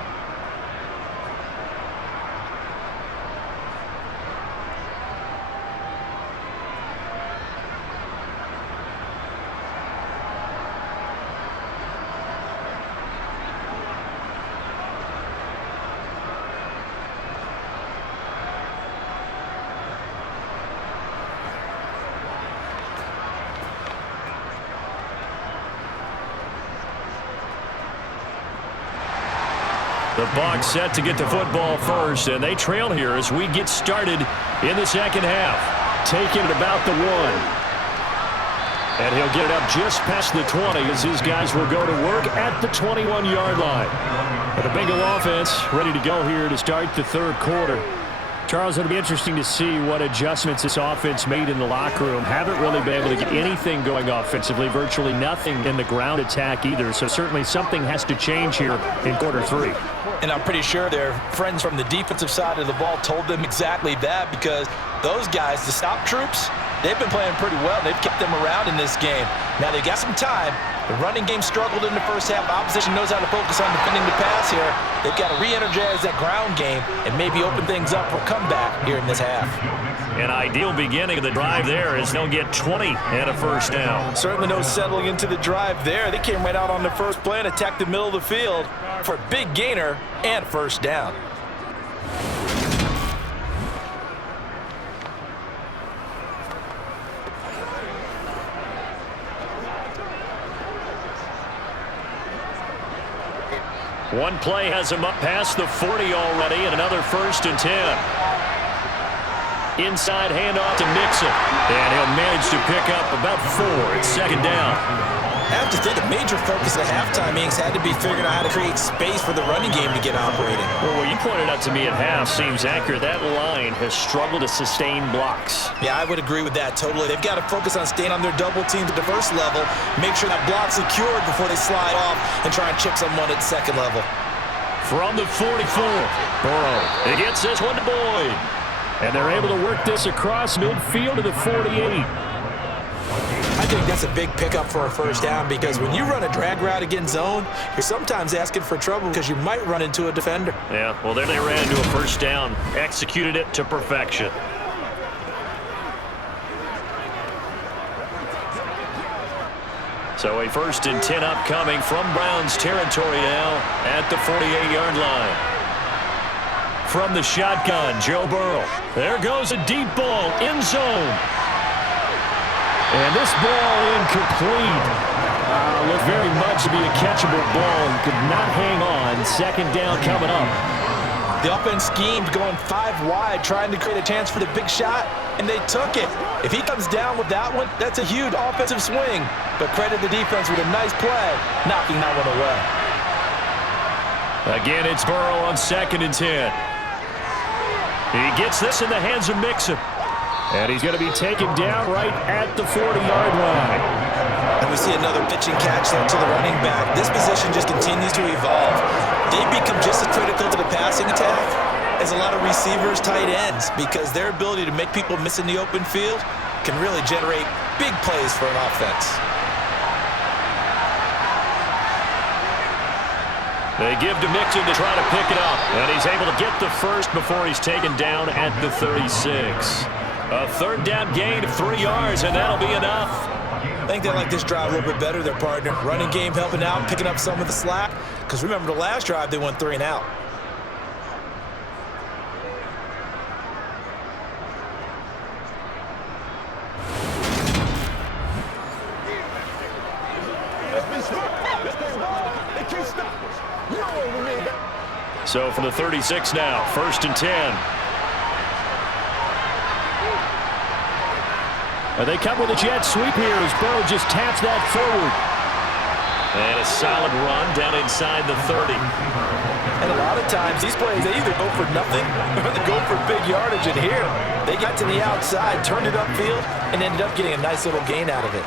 The Bucs set to get the football first, and they trail here as we get started in the second half. Taking it about the 1. And he'll get it up just past the 20 as his guys will go to work at the 21-yard line. But the Bengal offense ready to go here to start the third quarter. Charles, it'll be interesting to see what adjustments this offense made in the locker room. Haven't really been able to get anything going offensively, virtually nothing in the ground attack either. So certainly something has to change here in quarter 3. And I'm pretty sure their friends from the defensive side of the ball told them exactly that, because those guys, the stop troops, they've been playing pretty well. They've kept them around in this game. Now they've got some time. The running game struggled in the first half. Opposition knows how to focus on defending the pass here. They've got to re-energize that ground game and maybe open things up for comeback here in this half. An ideal beginning of the drive there is they'll get 20 and a first down. Certainly no settling into the drive there. They came right out on the first play and attacked the middle of the field for a big gainer and first down. One play has him up past the 40 already, and another 1st and 10. Inside handoff to Mixon, and he'll manage to pick up about 4. It's 2nd down. I have to think a major focus at halftime means had to be figuring out how to create space for the running game to get operating. Well, what you pointed out to me at half seems accurate. That line has struggled to sustain blocks. Yeah, I would agree with that totally. They've got to focus on staying on their double teams at the first level, make sure that block's secured before they slide off and try and chip someone at second level. From the 44, Burrow. He gets this one to Boyd. And they're able to work this across midfield to the 48. I think that's a big pickup for a first down, because when you run a drag route against zone, you're sometimes asking for trouble because you might run into a defender. Yeah, well, there they ran into a first down, executed it to perfection. So a 1st and 10 upcoming from Browns territory now at the 48-yard line. From the shotgun, Joe Burrow. There goes a deep ball, end zone. And this ball incomplete. Looked very much to be a catchable ball and could not hang on. 2nd down coming up. The offense schemed going 5 wide, trying to create a chance for the big shot, and they took it. If he comes down with that one, that's a huge offensive swing. But credit the defense with a nice play, knocking that one away. Again, it's Burrow on 2nd and 10. He gets this in the hands of Mixon. And he's going to be taken down right at the 40-yard line. And we see another pitch and catch there to the running back. This position just continues to evolve. They become just as critical to the passing attack as a lot of receivers, tight ends, because their ability to make people miss in the open field can really generate big plays for an offense. They give to Mixon to try to pick it up. And he's able to get the first before he's taken down at the 36. A 3rd down gain of 3 yards, and that'll be enough. I think they like this drive a little bit better, their partner. Running game helping out, picking up some of the slack. Because remember, the last drive, they went 3 and out. So from the 36 now, 1st and 10. They come with a jet sweep here as Burrow just taps that forward. And a solid run down inside the 30. And a lot of times, these plays, they either go for nothing or they go for big yardage. And here, they got to the outside, turned it upfield, and ended up getting a nice little gain out of it.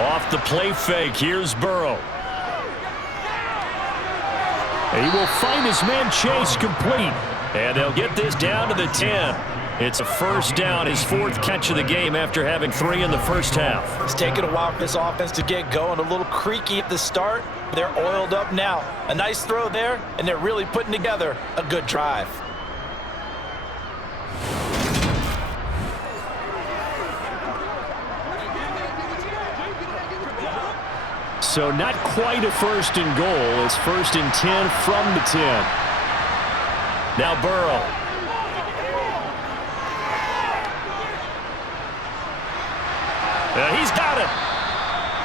Off the play fake, here's Burrow. He will find his man Chase complete. And they'll get this down to the 10. It's a first down, his 4th catch of the game after having 3 in the first half. It's taken a while for this offense to get going. A little creaky at the start. They're oiled up now. A nice throw there, and they're really putting together a good drive. So not quite a 1st and goal. It's 1st and 10 from the 10. Now Burrow. He's got it.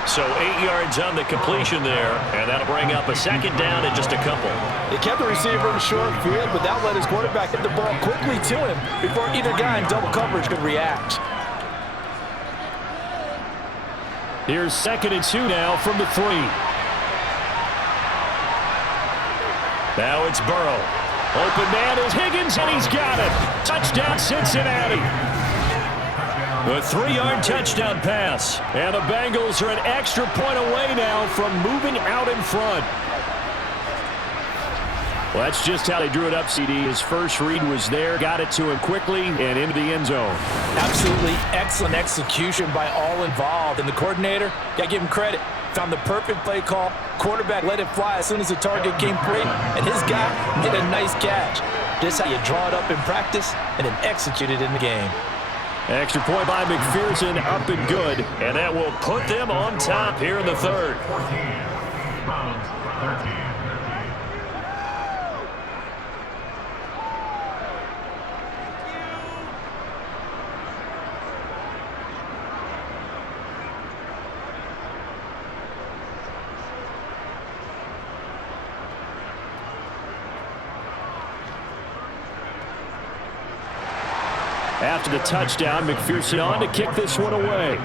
So 8 yards on the completion there, and that'll bring up a 2nd down in just a couple. They kept the receiver in the short field, but that let his quarterback get the ball quickly to him before either guy in double coverage could react. Here's 2nd and 2 now from the 3. Now it's Burrow. Open man is Higgins, and he's got it. Touchdown, Cincinnati. A 3-yard touchdown pass. And the Bengals are an extra point away now from moving out in front. Well, that's just how they drew it up, CD. His first read was there, got it to him quickly, and into the end zone. Absolutely excellent execution by all involved. And the coordinator, got to give him credit. Found the perfect play call. Quarterback let it fly as soon as the target came free, and his guy made a nice catch. Just how you draw it up in practice and then execute it in the game. Extra point by McPherson, up and good. And that will put them on top here in the third. After the touchdown, McPherson on to kick this one away.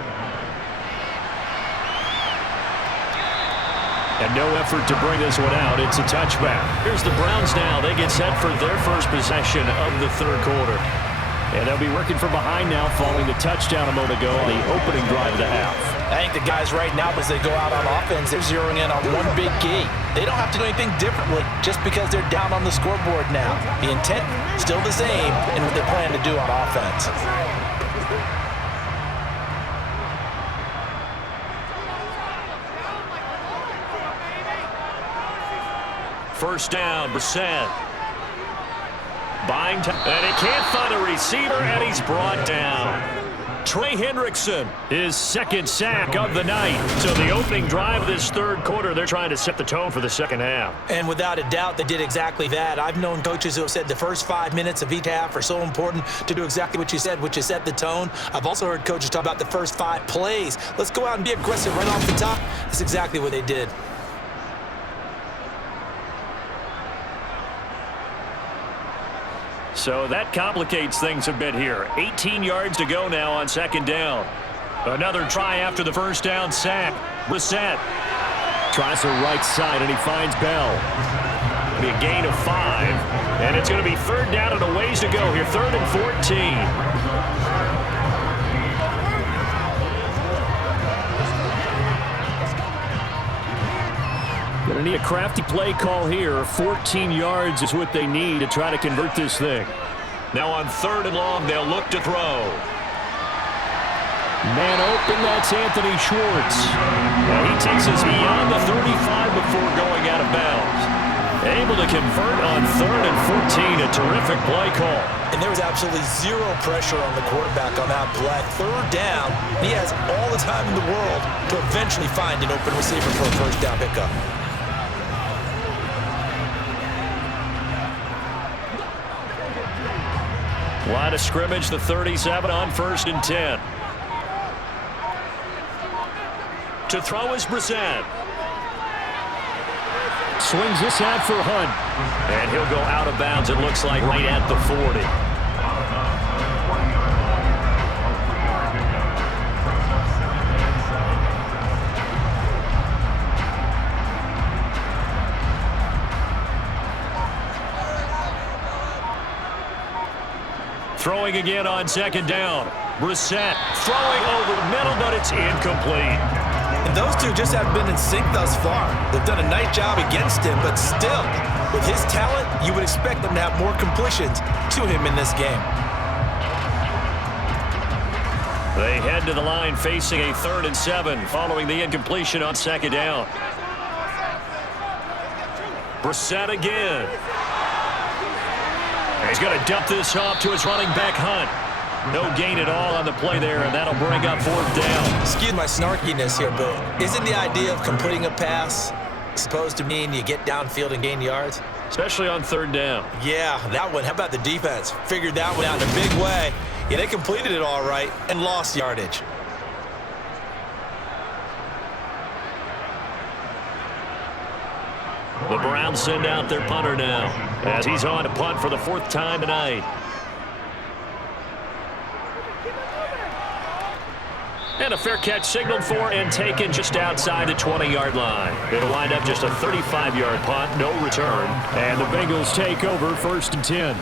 And no effort to bring this one out. It's a touchback. Here's the Browns now. They get set for their first possession of the third quarter. And they'll be working from behind now following the touchdown a moment ago on the opening drive of the half. I think the guys right now, as they go out on offense, they're zeroing in on one big key. They don't have to do anything differently just because they're down on the scoreboard now. The intent still the same in what they plan to do on offense. First down, Brissett. Buying time, and he can't find a receiver, and he's brought down. Trey Hendrickson, his second sack of the night. So the opening drive of this third quarter, they're trying to set the tone for the second half. And without a doubt, they did exactly that. I've known coaches who have said the first 5 minutes of each half are so important to do exactly what you said, which is set the tone. I've also heard coaches talk about the first 5 plays. Let's go out and be aggressive right off the top. That's exactly what they did. So that complicates things a bit here. 18 yards to go now on second down. Another try after the first down sack. Brissett tries the right side, and he finds Bell. Be a gain of 5, and it's going to be third down and a ways to go here. 3rd and 14. Going to need a crafty play call here. 14 yards is what they need to try to convert this thing. Now on 3rd and long, they'll look to throw. Man open, that's Anthony Schwartz. Now he takes us beyond the 35 before going out of bounds. Able to convert on 3rd and 14. A terrific play call. And there was absolutely zero pressure on the quarterback on that play. 3rd down, he has all the time in the world to eventually find an open receiver for a first down pickup. Line of scrimmage, the 37 on 1st and 10. To throw is Brissett. Swings this out for Hunt. And he'll go out of bounds, it looks like, right at the 40. Throwing again on second down. Brissett throwing over the middle, but it's incomplete. And those two just haven't been in sync thus far. They've done a nice job against him, but still, with his talent, you would expect them to have more completions to him in this game. They head to the line facing a 3rd and 7 following the incompletion on second down. Brissett again. He's going to dump this off to his running back, Hunt. No gain at all on the play there, and that'll bring up 4th down. Excuse my snarkiness here, but isn't the idea of completing a pass supposed to mean you get downfield and gain yards? Especially on 3rd down. Yeah, that one. How about the defense? Figured that one out in a big way. Yeah, they completed it all right and lost yardage. The Browns send out their punter now as he's on to punt for the 4th time tonight. And a fair catch signaled for and taken just outside the 20-yard line. It'll wind up just a 35-yard punt, no return. And the Bengals take over 1st and 10.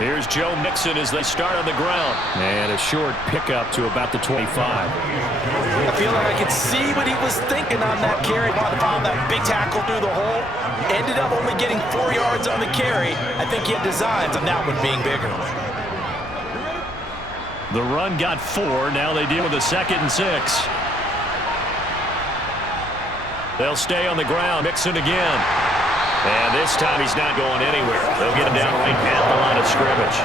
Here's Joe Mixon as they start on the ground. And a short pickup to about the 25. I feel like I could see what he was thinking on that carry. Found that big tackle through the hole. Ended up only getting 4 yards on the carry. I think he had designs on that one being bigger. The run got 4. Now they deal with a 2nd and 6. They'll stay on the ground. Mixon again. And this time he's not going anywhere. They'll get him down right at the line of scrimmage.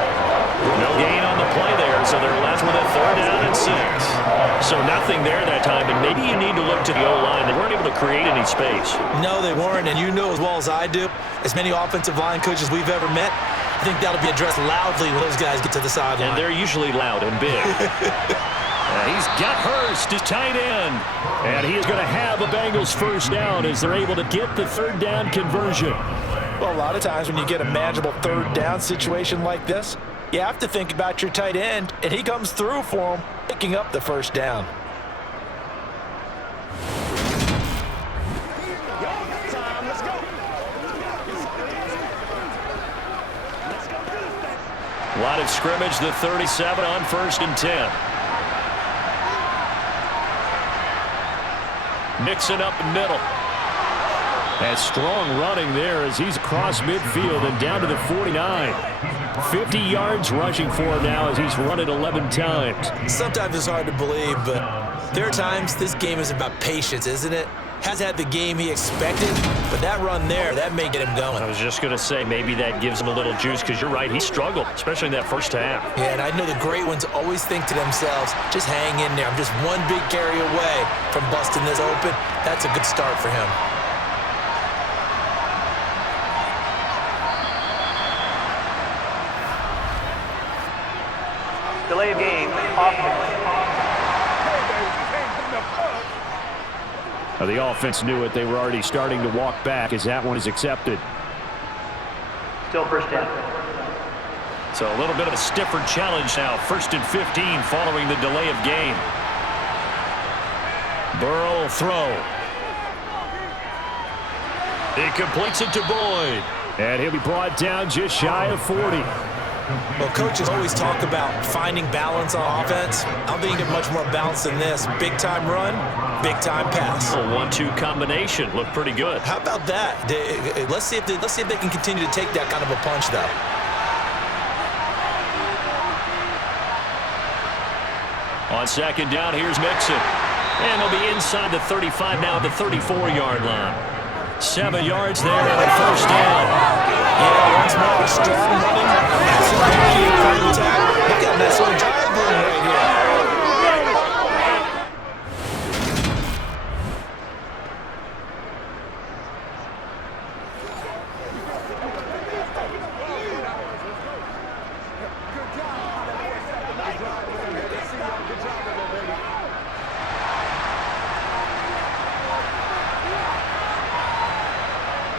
No gain on the play there, so they're left with a 3rd down and 6. So nothing there that time, and maybe you need to look to the O-line. They weren't able to create any space. No, they weren't, and you know as well as I do, as many offensive line coaches we've ever met, I think that'll be addressed loudly when those guys get to the sideline. And they're usually loud and big. He's got Hurst, his tight end. And he is going to have a Bengals 1st down as they're able to get the 3rd down conversion. Well, a lot of times when you get a manageable 3rd down situation like this, you have to think about your tight end, and he comes through for him, picking up the 1st down. Line of scrimmage, the 37 on 1st and 10. Mixon up the middle. And strong running there as he's across midfield and down to the 49. 50 yards rushing for him now as he's run it 11 times. Sometimes it's hard to believe, but there are times this game is about patience, isn't it? Hasn't had the game he expected, but that run there, that may get him going. I was just going to say maybe that gives him a little juice because you're right, he struggled, especially in that 1st half. Yeah, and I know the great ones always think to themselves, just hang in there. I'm just one big carry away from busting this open. That's a good start for him. Delay of game, offense. The offense knew it. They were already starting to walk back as that one is accepted. Still 1st down. So a little bit of a stiffer challenge now. 1st and 15 following the delay of game. Burrow will throw. He completes it to Boyd. And he'll be brought down just shy of 40. Well, coaches always talk about finding balance on offense. I'm thinking much more balance than this. Big-time run, big-time pass. A 1-2 combination looked pretty good. How about that? Let's see if they can continue to take that kind of a punch, though. On 2nd down, here's Mixon. And they'll be inside the 35 now at the 34-yard line. 7 yards there on the 1st down. Yeah, once more, strong running. Massive in front of the attack. Look at that sort of giant boom right here.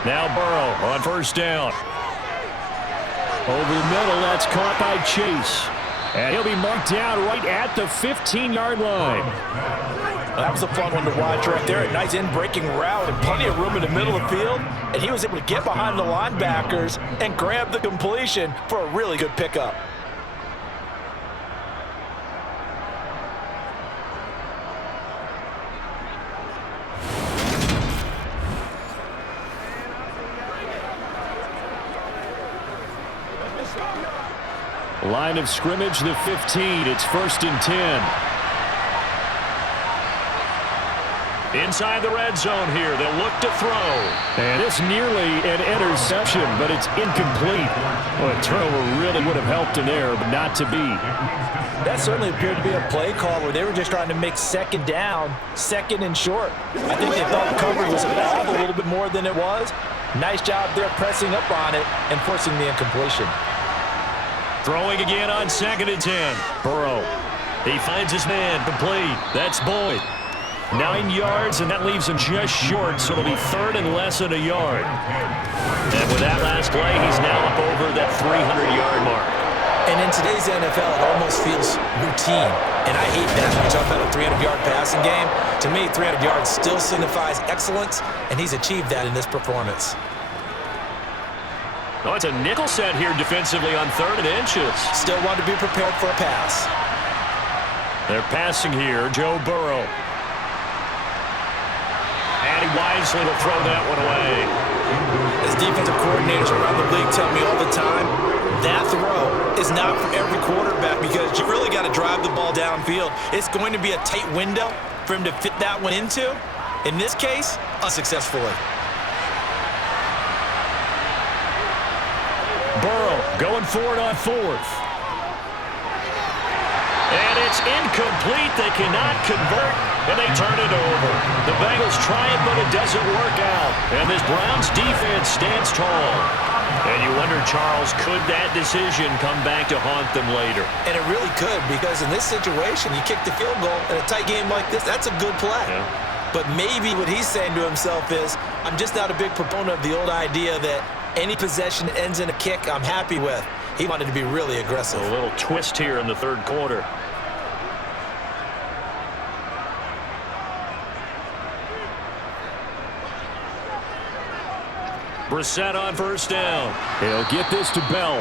Now Burrow on 1st down. Over the middle, that's caught by Chase. And he'll be marked down right at the 15-yard line. That was a fun one to watch right there. A nice in-breaking route and plenty of room in the middle of the field. And he was able to get behind the linebackers and grab the completion for a really good pickup. Line of scrimmage, the 15. It's 1st and 10. Inside the red zone here. They'll look to throw. And it's nearly an interception, but it's incomplete. Well, a turnover really would have helped in there, but not to be. That certainly appeared to be a play call where they were just trying to make 2nd down, 2nd and short. I think they thought the coverage was off a little bit more than it was. Nice job there pressing up on it and forcing the incompletion. Throwing again on 2nd and 10. Burrow. He finds his man complete. That's Boyd. 9 yards, and that leaves him just short, so it'll be 3rd and less than a yard. And with that last play, he's now up over that 300-yard mark. And in today's NFL, it almost feels routine. And I hate that when you talk about a 300-yard passing game. To me, 300 yards still signifies excellence, and he's achieved that in this performance. Oh, it's a nickel set here defensively on 3rd and inches. Still want to be prepared for a pass. They're passing here, Joe Burrow. And he wisely will throw that one away. As defensive coordinators around the league tell me all the time, that throw is not for every quarterback because you really got to drive the ball downfield. It's going to be a tight window for him to fit that one into. In this case, unsuccessfully. Burrow going forward on 4th. And it's incomplete. They cannot convert, and they turn it over. The Bengals try it, but it doesn't work out. And this Browns defense stands tall. And you wonder, Charles, could that decision come back to haunt them later? And it really could, because in this situation, you kick the field goal in a tight game like this, that's a good play. Yeah. But maybe what he's saying to himself is, I'm just not a big proponent of the old idea that any possession ends in a kick I'm happy with. He wanted to be really aggressive. A little twist here in the 3rd quarter. Brissett on 1st down. He'll get this to Bell.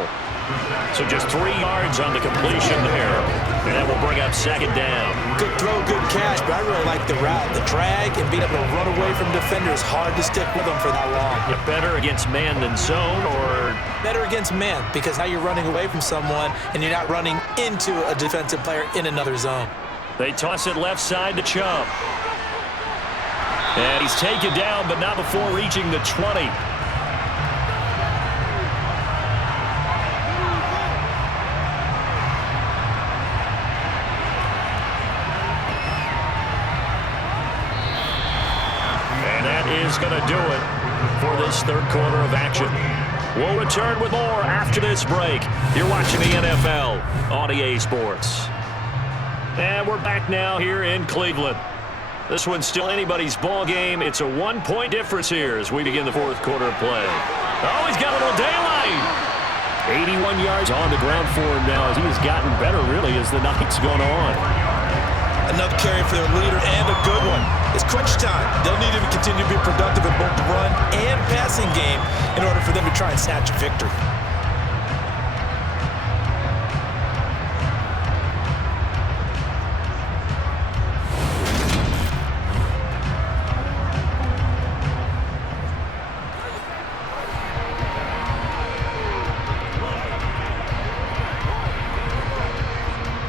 So just 3 yards on the completion there. And that will bring up 2nd down. Good throw, good catch, but I really like the route. The drag and being able to run away from defenders, hard to stick with them for that long. You're better against man than zone, or? Better against man, because now you're running away from someone and you're not running into a defensive player in another zone. They toss it left side to Chubb. And he's taken down, but not before reaching the 20. Is going to do it for this 3rd quarter of action. We'll return with more after this break. You're watching the NFL on EA Sports. And we're back now here in Cleveland. This one's still anybody's ball game. It's a 1-point difference here as we begin the 4th quarter of play. Oh, he's got a little daylight. 81 yards on the ground for him now as he has gotten better really as the night's gone on. Another carry for their leader, and a good one. It's crunch time. They'll need him to continue to be productive in both the run and passing game in order for them to try and snatch a victory.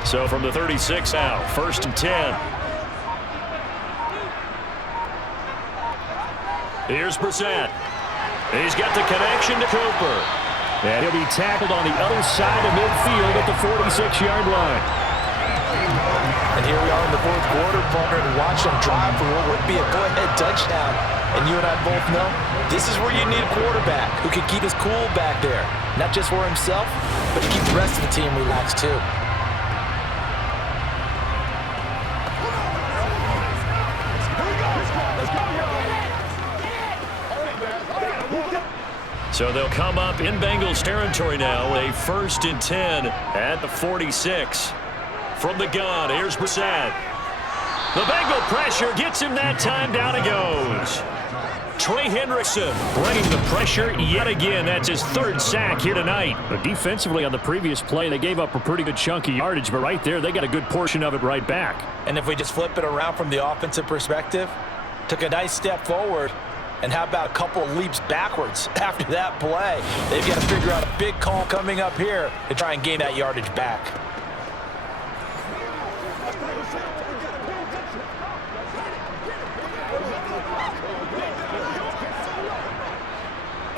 So from the 36 out, 1st and 10. Here's Brissett. He's got the connection to Cooper. And he'll be tackled on the other side of midfield at the 46-yard line. And here we are in the 4th quarter, partner, and watch them drive for what would be a go-ahead touchdown. And you and I both know this is where you need a quarterback who can keep his cool back there. Not just for himself, but to keep the rest of the team relaxed too. So they'll come up in Bengals territory now, a 1st and 10 at the 46. From the gun, here's Brissett. The Bengal pressure gets him that time, down he goes. Trey Hendrickson bringing the pressure yet again. That's his 3rd sack here tonight. But defensively on the previous play, they gave up a pretty good chunk of yardage, but right there, they got a good portion of it right back. And if we just flip it around from the offensive perspective, took a nice step forward, and how about a couple of leaps backwards after that play? They've got to figure out a big call coming up here to try and gain that yardage back.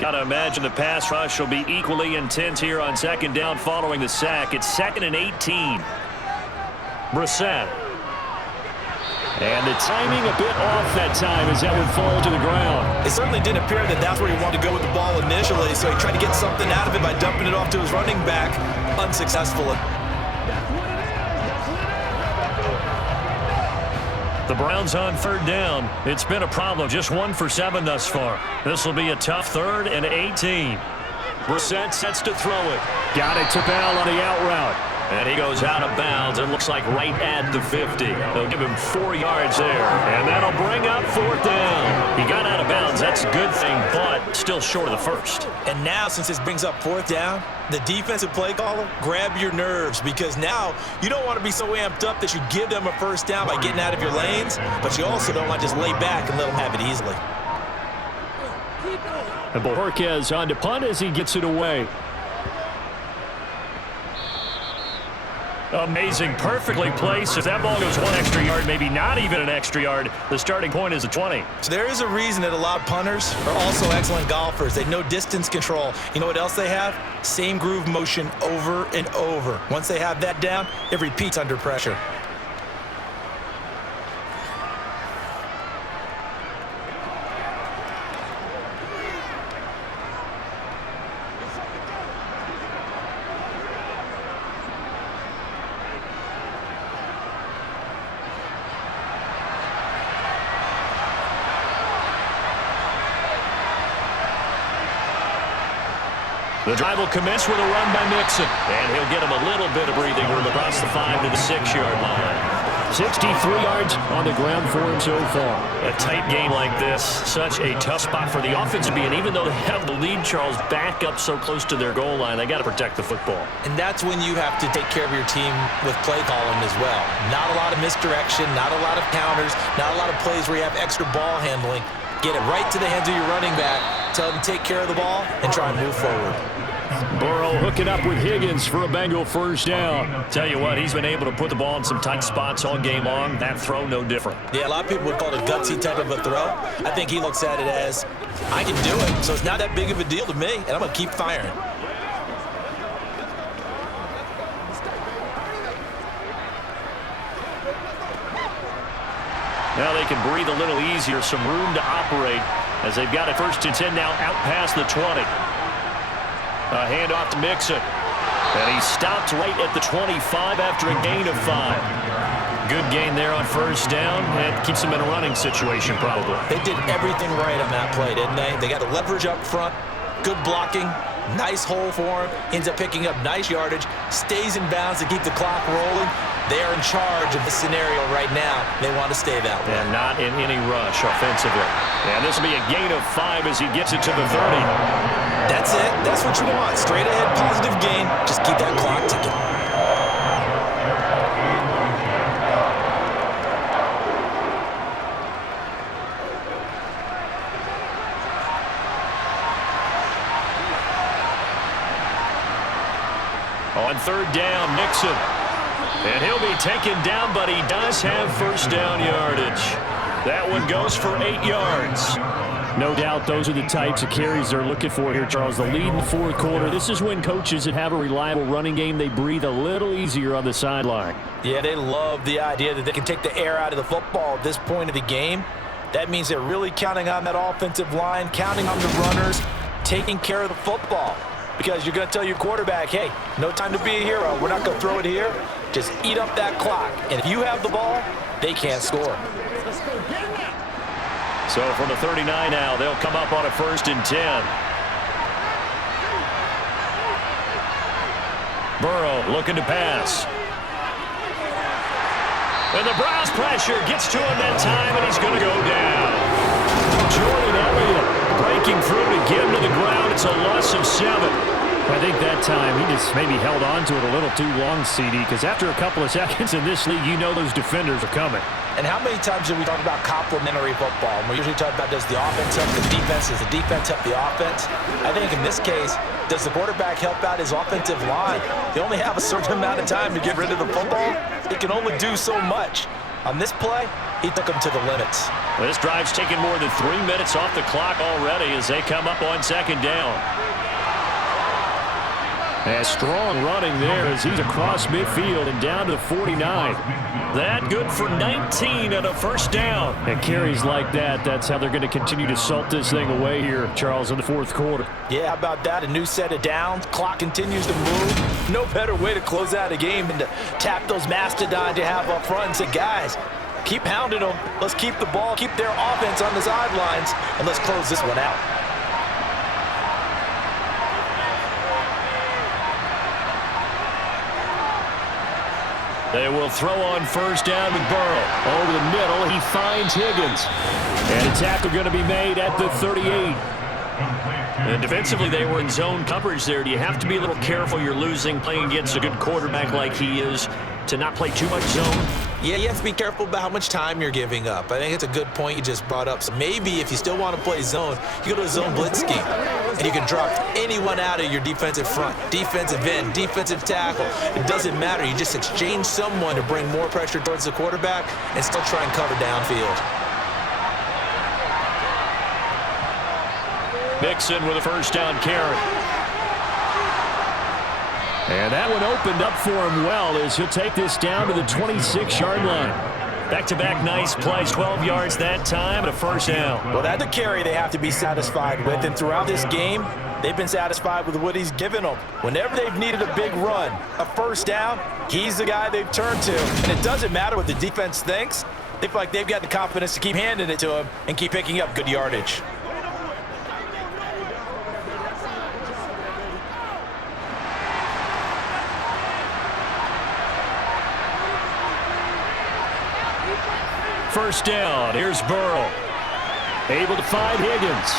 Got to imagine the pass rush will be equally intense here on 2nd down following the sack. It's 2nd and 18. Brissett. And the timing a bit off that time as that would fall to the ground. It certainly didn't appear that that's where he wanted to go with the ball initially, so he tried to get something out of it by dumping it off to his running back, unsuccessfully. The Browns on third down. It's been a problem. Just 1 for 7 thus far. This will be a tough 3rd and 18. Brissett sets to throw it. Got it to Bell on the out route. And he goes out of bounds. It looks like right at the 50. They'll give him 4 yards there. And that'll bring up 4th down. He got out of bounds. That's a good thing, but still short of the first. And now, since this brings up 4th down, the defensive play caller, grab your nerves, because now you don't want to be so amped up that you give them a 1st down by getting out of your lanes, but you also don't want to just lay back and let them have it easily. And Borquez on to punt as he gets it away. Amazing, perfectly placed. If that ball goes 1 extra yard, maybe not even an extra yard, the starting point is a 20. So there is a reason that a lot of punters are also excellent golfers. They know distance control. You know what else they have? Same groove motion over and over. Once they have that down, it repeats under pressure. The drive will commence with a run by Mixon. And he'll get him a little bit of breathing room across the 5 to the 6-yard line. 63 yards on the ground for him so far. A tight game like this, such a tough spot for the offense to be in. Even though they have the lead, Charles, back up so close to their goal line, they got to protect the football. And that's when you have to take care of your team with play calling as well. Not a lot of misdirection, not a lot of counters, not a lot of plays where you have extra ball handling. Get it right to the hands of your running back, tell them to take care of the ball, and try and move forward. Burrow hooking up with Higgins for a Bengal 1st down. Tell you what, he's been able to put the ball in some tight spots all game long. That throw, no different. Yeah, a lot of people would call it a gutsy type of a throw. I think he looks at it as, I can do it, so it's not that big of a deal to me, and I'm going to keep firing. Now they can breathe a little easier, some room to operate as they've got it 1st and 10 now out past the 20. A handoff to Mixon. And he stopped right at the 25 after a gain of 5. Good gain there on 1st down. And keeps him in a running situation probably. They did everything right on that play, didn't they? They got the leverage up front, good blocking, nice hole for him, ends up picking up nice yardage, stays in bounds to keep the clock rolling. They are in charge of the scenario right now. They want to stay that way. And not in any rush offensively. And this will be a gain of 5 as he gets it to the 30. That's it. That's what you want. Straight ahead, positive gain. Just keep that clock ticking. On 3rd down, Mixon. And he'll be taken down, but he does have 1st down yardage. That one goes for 8 yards. No doubt those are the types of carries they're looking for here, Charles. The lead in the 4th quarter. This is when coaches that have a reliable running game, they breathe a little easier on the sideline. Yeah, they love the idea that they can take the air out of the football at this point of the game. That means they're really counting on that offensive line, counting on the runners, taking care of the football. Because you're going to tell your quarterback, hey, no time to be a hero. We're not going to throw it here. Just eat up that clock. And if you have the ball, they can't score. So from the 39 now, they'll come up on a 1st and 10. Burrow looking to pass. And the Browns pressure gets to him that time, and he's going to go down. Jordan Elliott breaking through to get him to the ground. It's a loss of 7. I think that time he just maybe held on to it a little too long, CD, because after a couple of seconds in this league, you know those defenders are coming. And how many times do we talk about complementary football? And we usually talk about, does the offense help the defense? Does the defense help the offense? I think in this case, does the quarterback help out his offensive line? You only have a certain amount of time to get rid of the football. It can only do so much. On this play, he took him to the limits. Well, this drive's taken more than 3 minutes off the clock already as they come up on 2nd down. A strong running there as he's across midfield and down to the 49. That good for 19 and a first down. And carries like that, that's how they're going to continue to salt this thing away here, Charles, in the fourth quarter. Yeah, how about that? A new set of downs. Clock continues to move. No better way to close out a game than to tap those mastodons you have up front and say, guys, keep pounding them. Let's keep the ball, keep their offense on the sidelines, and let's close this one out. They will throw on first down with Burrow. Over the middle, he finds Higgins. And a tackle going to be made at the 38. And defensively, they were in zone coverage there. Do you have to be a little careful you're losing playing against a good quarterback like he is to not play too much zone? Yeah, you have to be careful about how much time you're giving up. I think it's a good point you just brought up. So maybe if you still want to play zone, you go to a zone blitz scheme. And you can drop anyone out of your defensive front, defensive end, defensive tackle. It doesn't matter. You just exchange someone to bring more pressure towards the quarterback and still try and cover downfield. Mixon with a first down carry. And that one opened up for him well as he'll take this down to the 26-yard line. Back-to-back nice plays, 12 yards that time, and a first down. Well, that's a carry they have to be satisfied with. And throughout this game, they've been satisfied with what he's given them. Whenever they've needed a big run, a first down, he's the guy they've turned to. And it doesn't matter what the defense thinks. They feel like they've got the confidence to keep handing it to him and keep picking up good yardage. First down, here's Burrow. Able to find Higgins.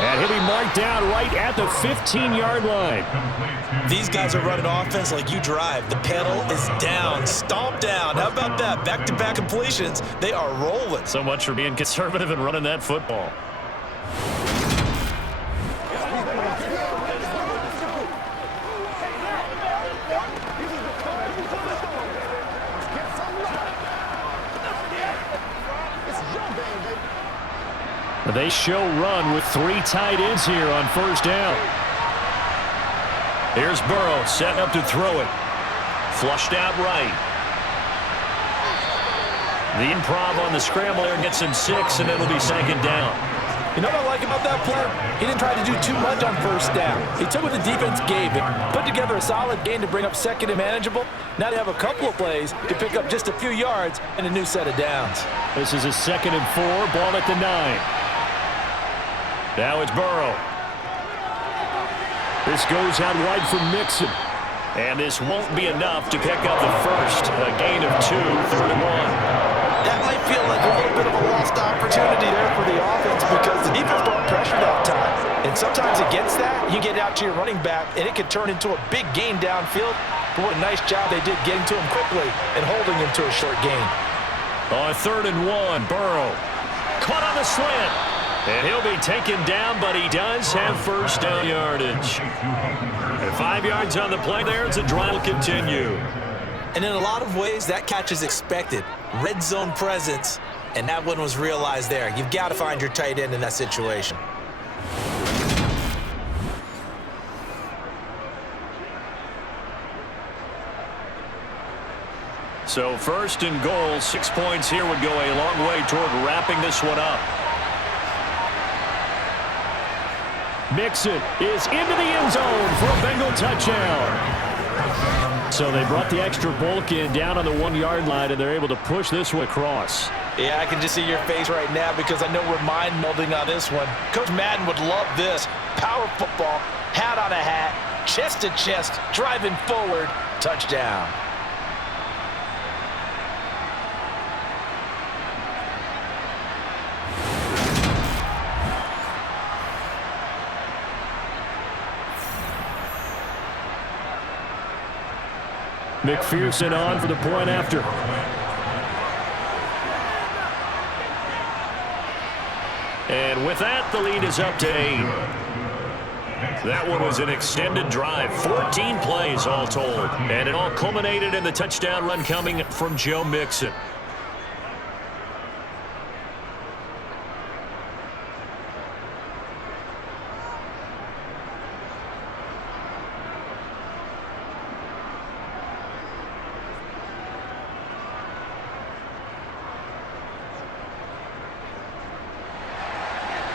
And he'll be marked down right at the 15-yard line. These guys are running offense like you drive. The pedal is down, stomp down. How about that? Back-to-back completions. They are rolling. So much for being conservative and running that football. They show run with three tight ends here on first down. Here's Burrow setting up to throw it. Flushed out right. The improv on the scramble there gets him 6, and it'll be second down. You know what I like about that play? He didn't try to do too much on first down. He took what the defense gave him, put together a solid game to bring up second and manageable. Now they have a couple of plays to pick up just a few yards and a new set of downs. This is a 2nd and 4, ball at the 9. Now it's Burrow. This goes out wide for Mixon. And this won't be enough to pick up the first. A gain of 2, 3rd and 1. That might feel like a little bit of a lost opportunity there for the offense because the defense brought pressure that time. And sometimes against that, you get out to your running back, and it could turn into a big gain downfield. But what a nice job they did getting to him quickly and holding him to a short gain. On 3rd and 1, Burrow. Caught on the slant. And he'll be taken down, but he does have first down yardage. And 5 yards on the play there as the drive will continue. And in a lot of ways, that catch is expected. Red zone presence, and that one was realized there. You've got to find your tight end in that situation. So 1st and goal, 6 points here would go a long way toward wrapping this one up. Mixon is into the end zone for a Bengal touchdown. So they brought the extra bulk in down on the 1-yard line, and they're able to push this one across. Yeah, I can just see your face right now because I know we're mind melding on this one. Coach Madden would love this. Power football, hat on a hat, chest to chest, driving forward, touchdown. McPherson on for the point after. And with that, the lead is up to 8. That one was an extended drive, 14 plays all told. And it all culminated in the touchdown run coming from Joe Mixon.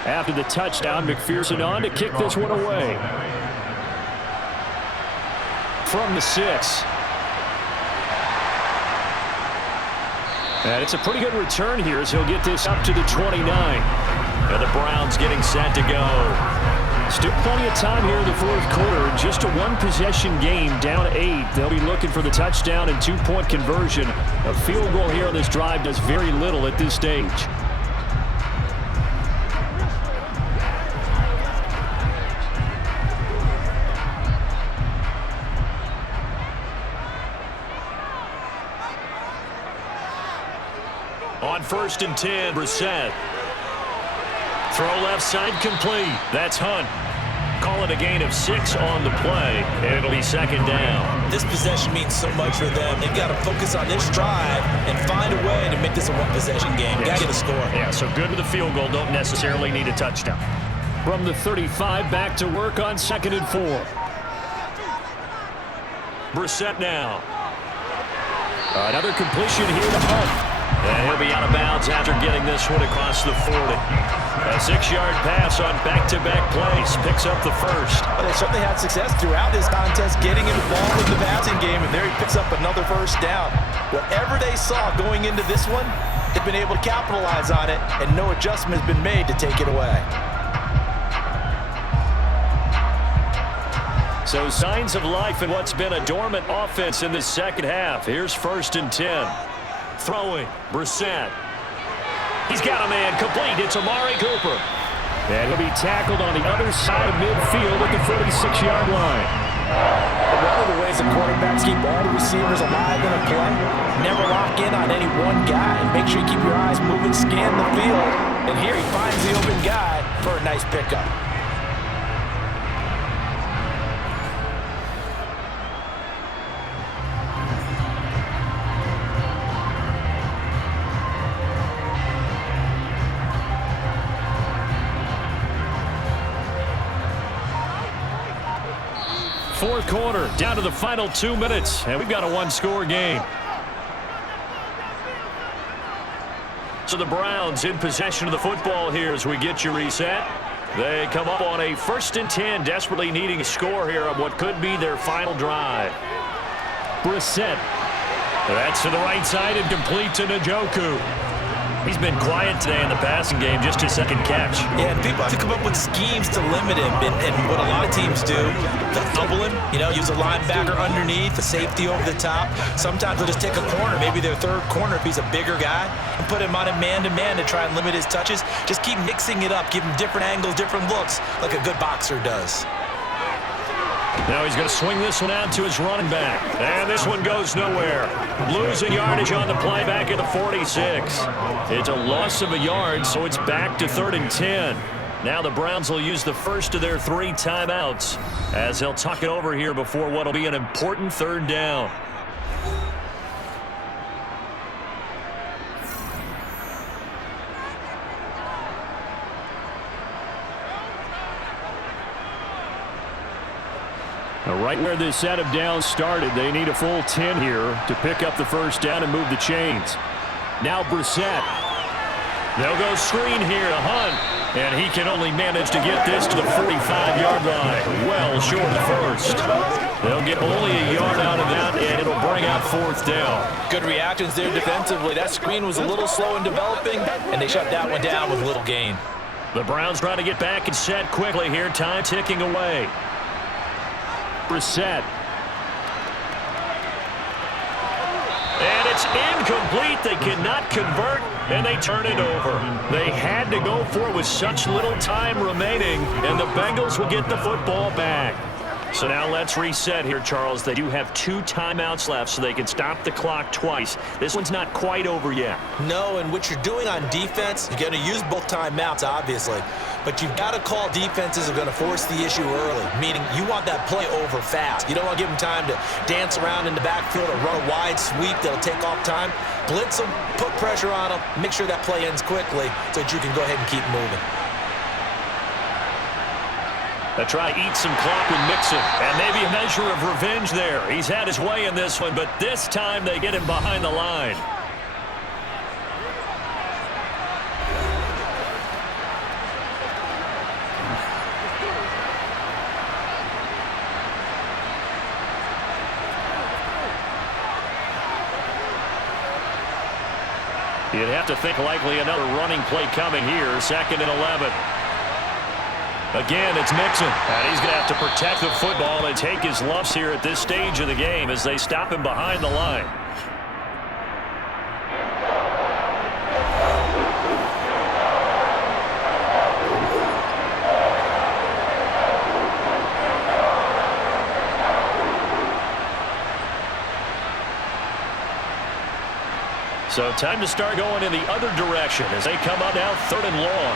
After the touchdown, McPherson on to kick this one away. From the 6. And it's a pretty good return here as he'll get this up to the 29. And the Browns getting set to go. Still plenty of time here in the fourth quarter. Just a one-possession game, down 8. They'll be looking for the touchdown and two-point conversion. A field goal here on this drive does very little at this stage. On 1st and 10, Brissett. Throw left side complete. That's Hunt. Call it a gain of 6 on the play, and it'll be 2nd down. This possession means so much for them. They've got to focus on this drive and find a way to make this a one-possession game. Got to get a score. Yeah, so good with the field goal. Don't necessarily need a touchdown. From the 35, back to work on 2nd and 4. Brissett now. Another completion here to Hunt. And he'll be out of bounds after getting this one across the 40. A 6-yard pass on back-to-back plays. Picks up the first. Well, they certainly had success throughout this contest getting involved in the passing game, and there he picks up another first down. Whatever they saw going into this one, they've been able to capitalize on it, and no adjustment has been made to take it away. So signs of life in what's been a dormant offense in the second half. Here's 1st and 10. Throwing, Brissett. He's got a man complete. It's Amari Cooper. And he'll be tackled on the other side of midfield at the 46-yard line. One of the ways that quarterbacks keep all the receivers alive in a play, never lock in on any one guy. Make sure you keep your eyes moving, scan the field. And here he finds the open guy for a nice pickup. Fourth quarter, down to the final 2 minutes, and we've got a one-score game. So the Browns in possession of the football here as we get you reset. They come up on a 1st and 10, desperately needing a score here on what could be their final drive. Brissett. That's to the right side and complete to Njoku. He's been quiet today in the passing game, just his second catch. Yeah, and people have to come up with schemes to limit him. And what a lot of teams do, they'll double him, use a linebacker underneath, a safety over the top. Sometimes they'll just take a corner, maybe their third corner if he's a bigger guy, and put him on a man-to-man to try and limit his touches. Just keep mixing it up, give him different angles, different looks, like a good boxer does. Now he's going to swing this one out to his running back. And this one goes nowhere. Losing yardage on the play back at the 46. It's a loss of a yard, so it's back to 3rd and 10. Now the Browns will use the first of their 3 timeouts as they'll tuck it over here before what will be an important 3rd down. Right where this set of downs started, they need a full 10 here to pick up the first down and move the chains. Now Brissett. They'll go screen here to Hunt, and he can only manage to get this to the 45-yard line. Well short of the first. They'll get only a yard out of that, and it'll bring out 4th down. Good reactions there defensively. That screen was a little slow in developing, and they shut that one down with little gain. The Browns trying to get back and set quickly here. Time ticking away. Brissett. And it's incomplete. They cannot convert, and they turn it over. They had to go for it with such little time remaining, and the Bengals will get the football back. So now let's reset here, Charles. They do have 2 timeouts left, so they can stop the clock twice. This one's not quite over yet. No, and what you're doing on defense, you're going to use both timeouts, obviously. But you've got to call defenses are going to force the issue early, meaning you want that play over fast. You don't want to give them time to dance around in the backfield or run a wide sweep that'll take off time. Blitz them, put pressure on them, make sure that play ends quickly so that you can go ahead and keep moving. They try to eat some clock with Mixon, and maybe a measure of revenge there. He's had his way in this one, but this time they get him behind the line. You'd have to think likely another running play coming here. 2nd and 11. Again, it's Mixon. And he's going to have to protect the football and take his lumps here at this stage of the game as they stop him behind the line. So time to start going in the other direction as they come up now 3rd and long.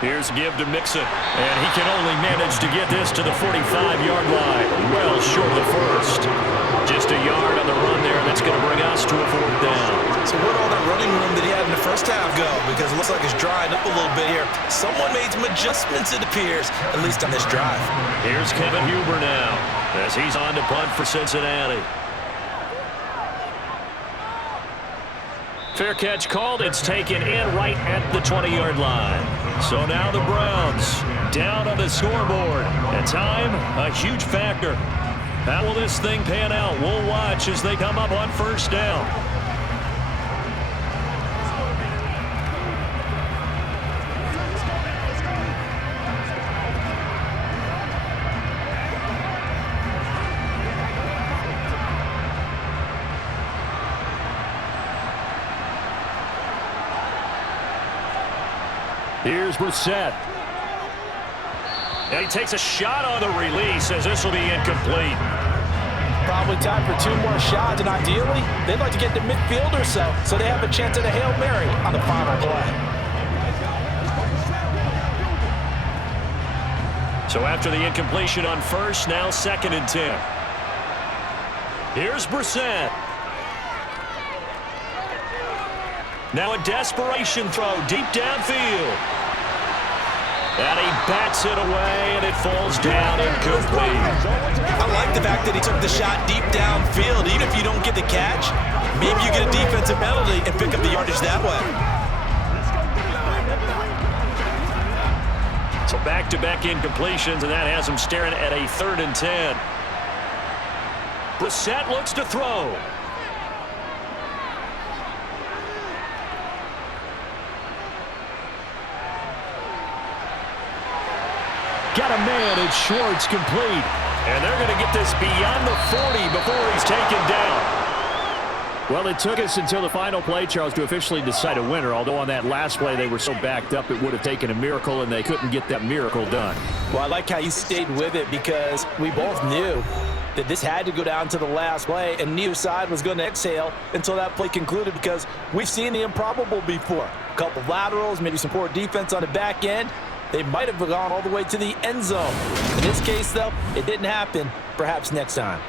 Here's give to Mixon, and he can only manage to get this to the 45-yard line. Well short of the first. Just a yard on the run there, and that's going to bring us to a 4th down. So where'd all that running room that he had in the first half go? Because it looks like it's drying up a little bit here. Someone made some adjustments, it appears, at least on this drive. Here's Kevin Huber now as he's on to punt for Cincinnati. Fair catch called. It's taken in right at the 20-yard line. So now the Browns down on the scoreboard. And time, a huge factor. How will this thing pan out? We'll watch as they come up on 1st down. Here's Brissett. And he takes a shot on the release as this will be incomplete. Probably time for 2 more shots, and ideally, they'd like to get to midfield or so they have a chance at a Hail Mary on the final play. So after the incompletion on 1st, now 2nd and 10. Here's Brissett. Now a desperation throw deep downfield. And he bats it away, and it falls down incomplete. I like the fact that he took the shot deep downfield. Even if you don't get the catch, maybe you get a defensive penalty and pick up the yardage that way. So back-to-back incompletions, and that has him staring at a 3rd and 10. Brissett looks to throw. Got a man at Schwartz complete. And they're going to get this beyond the 40 before he's taken down. Well, it took us until the final play, Charles, to officially decide a winner. Although on that last play they were so backed up it would have taken a miracle, and they couldn't get that miracle done. Well, I like how you stayed with it because we both knew that this had to go down to the last play, and neither side was going to exhale until that play concluded because we've seen the improbable before. A couple laterals, maybe some poor defense on the back end. They might have gone all the way to the end zone. In this case, though, it didn't happen. Perhaps next time.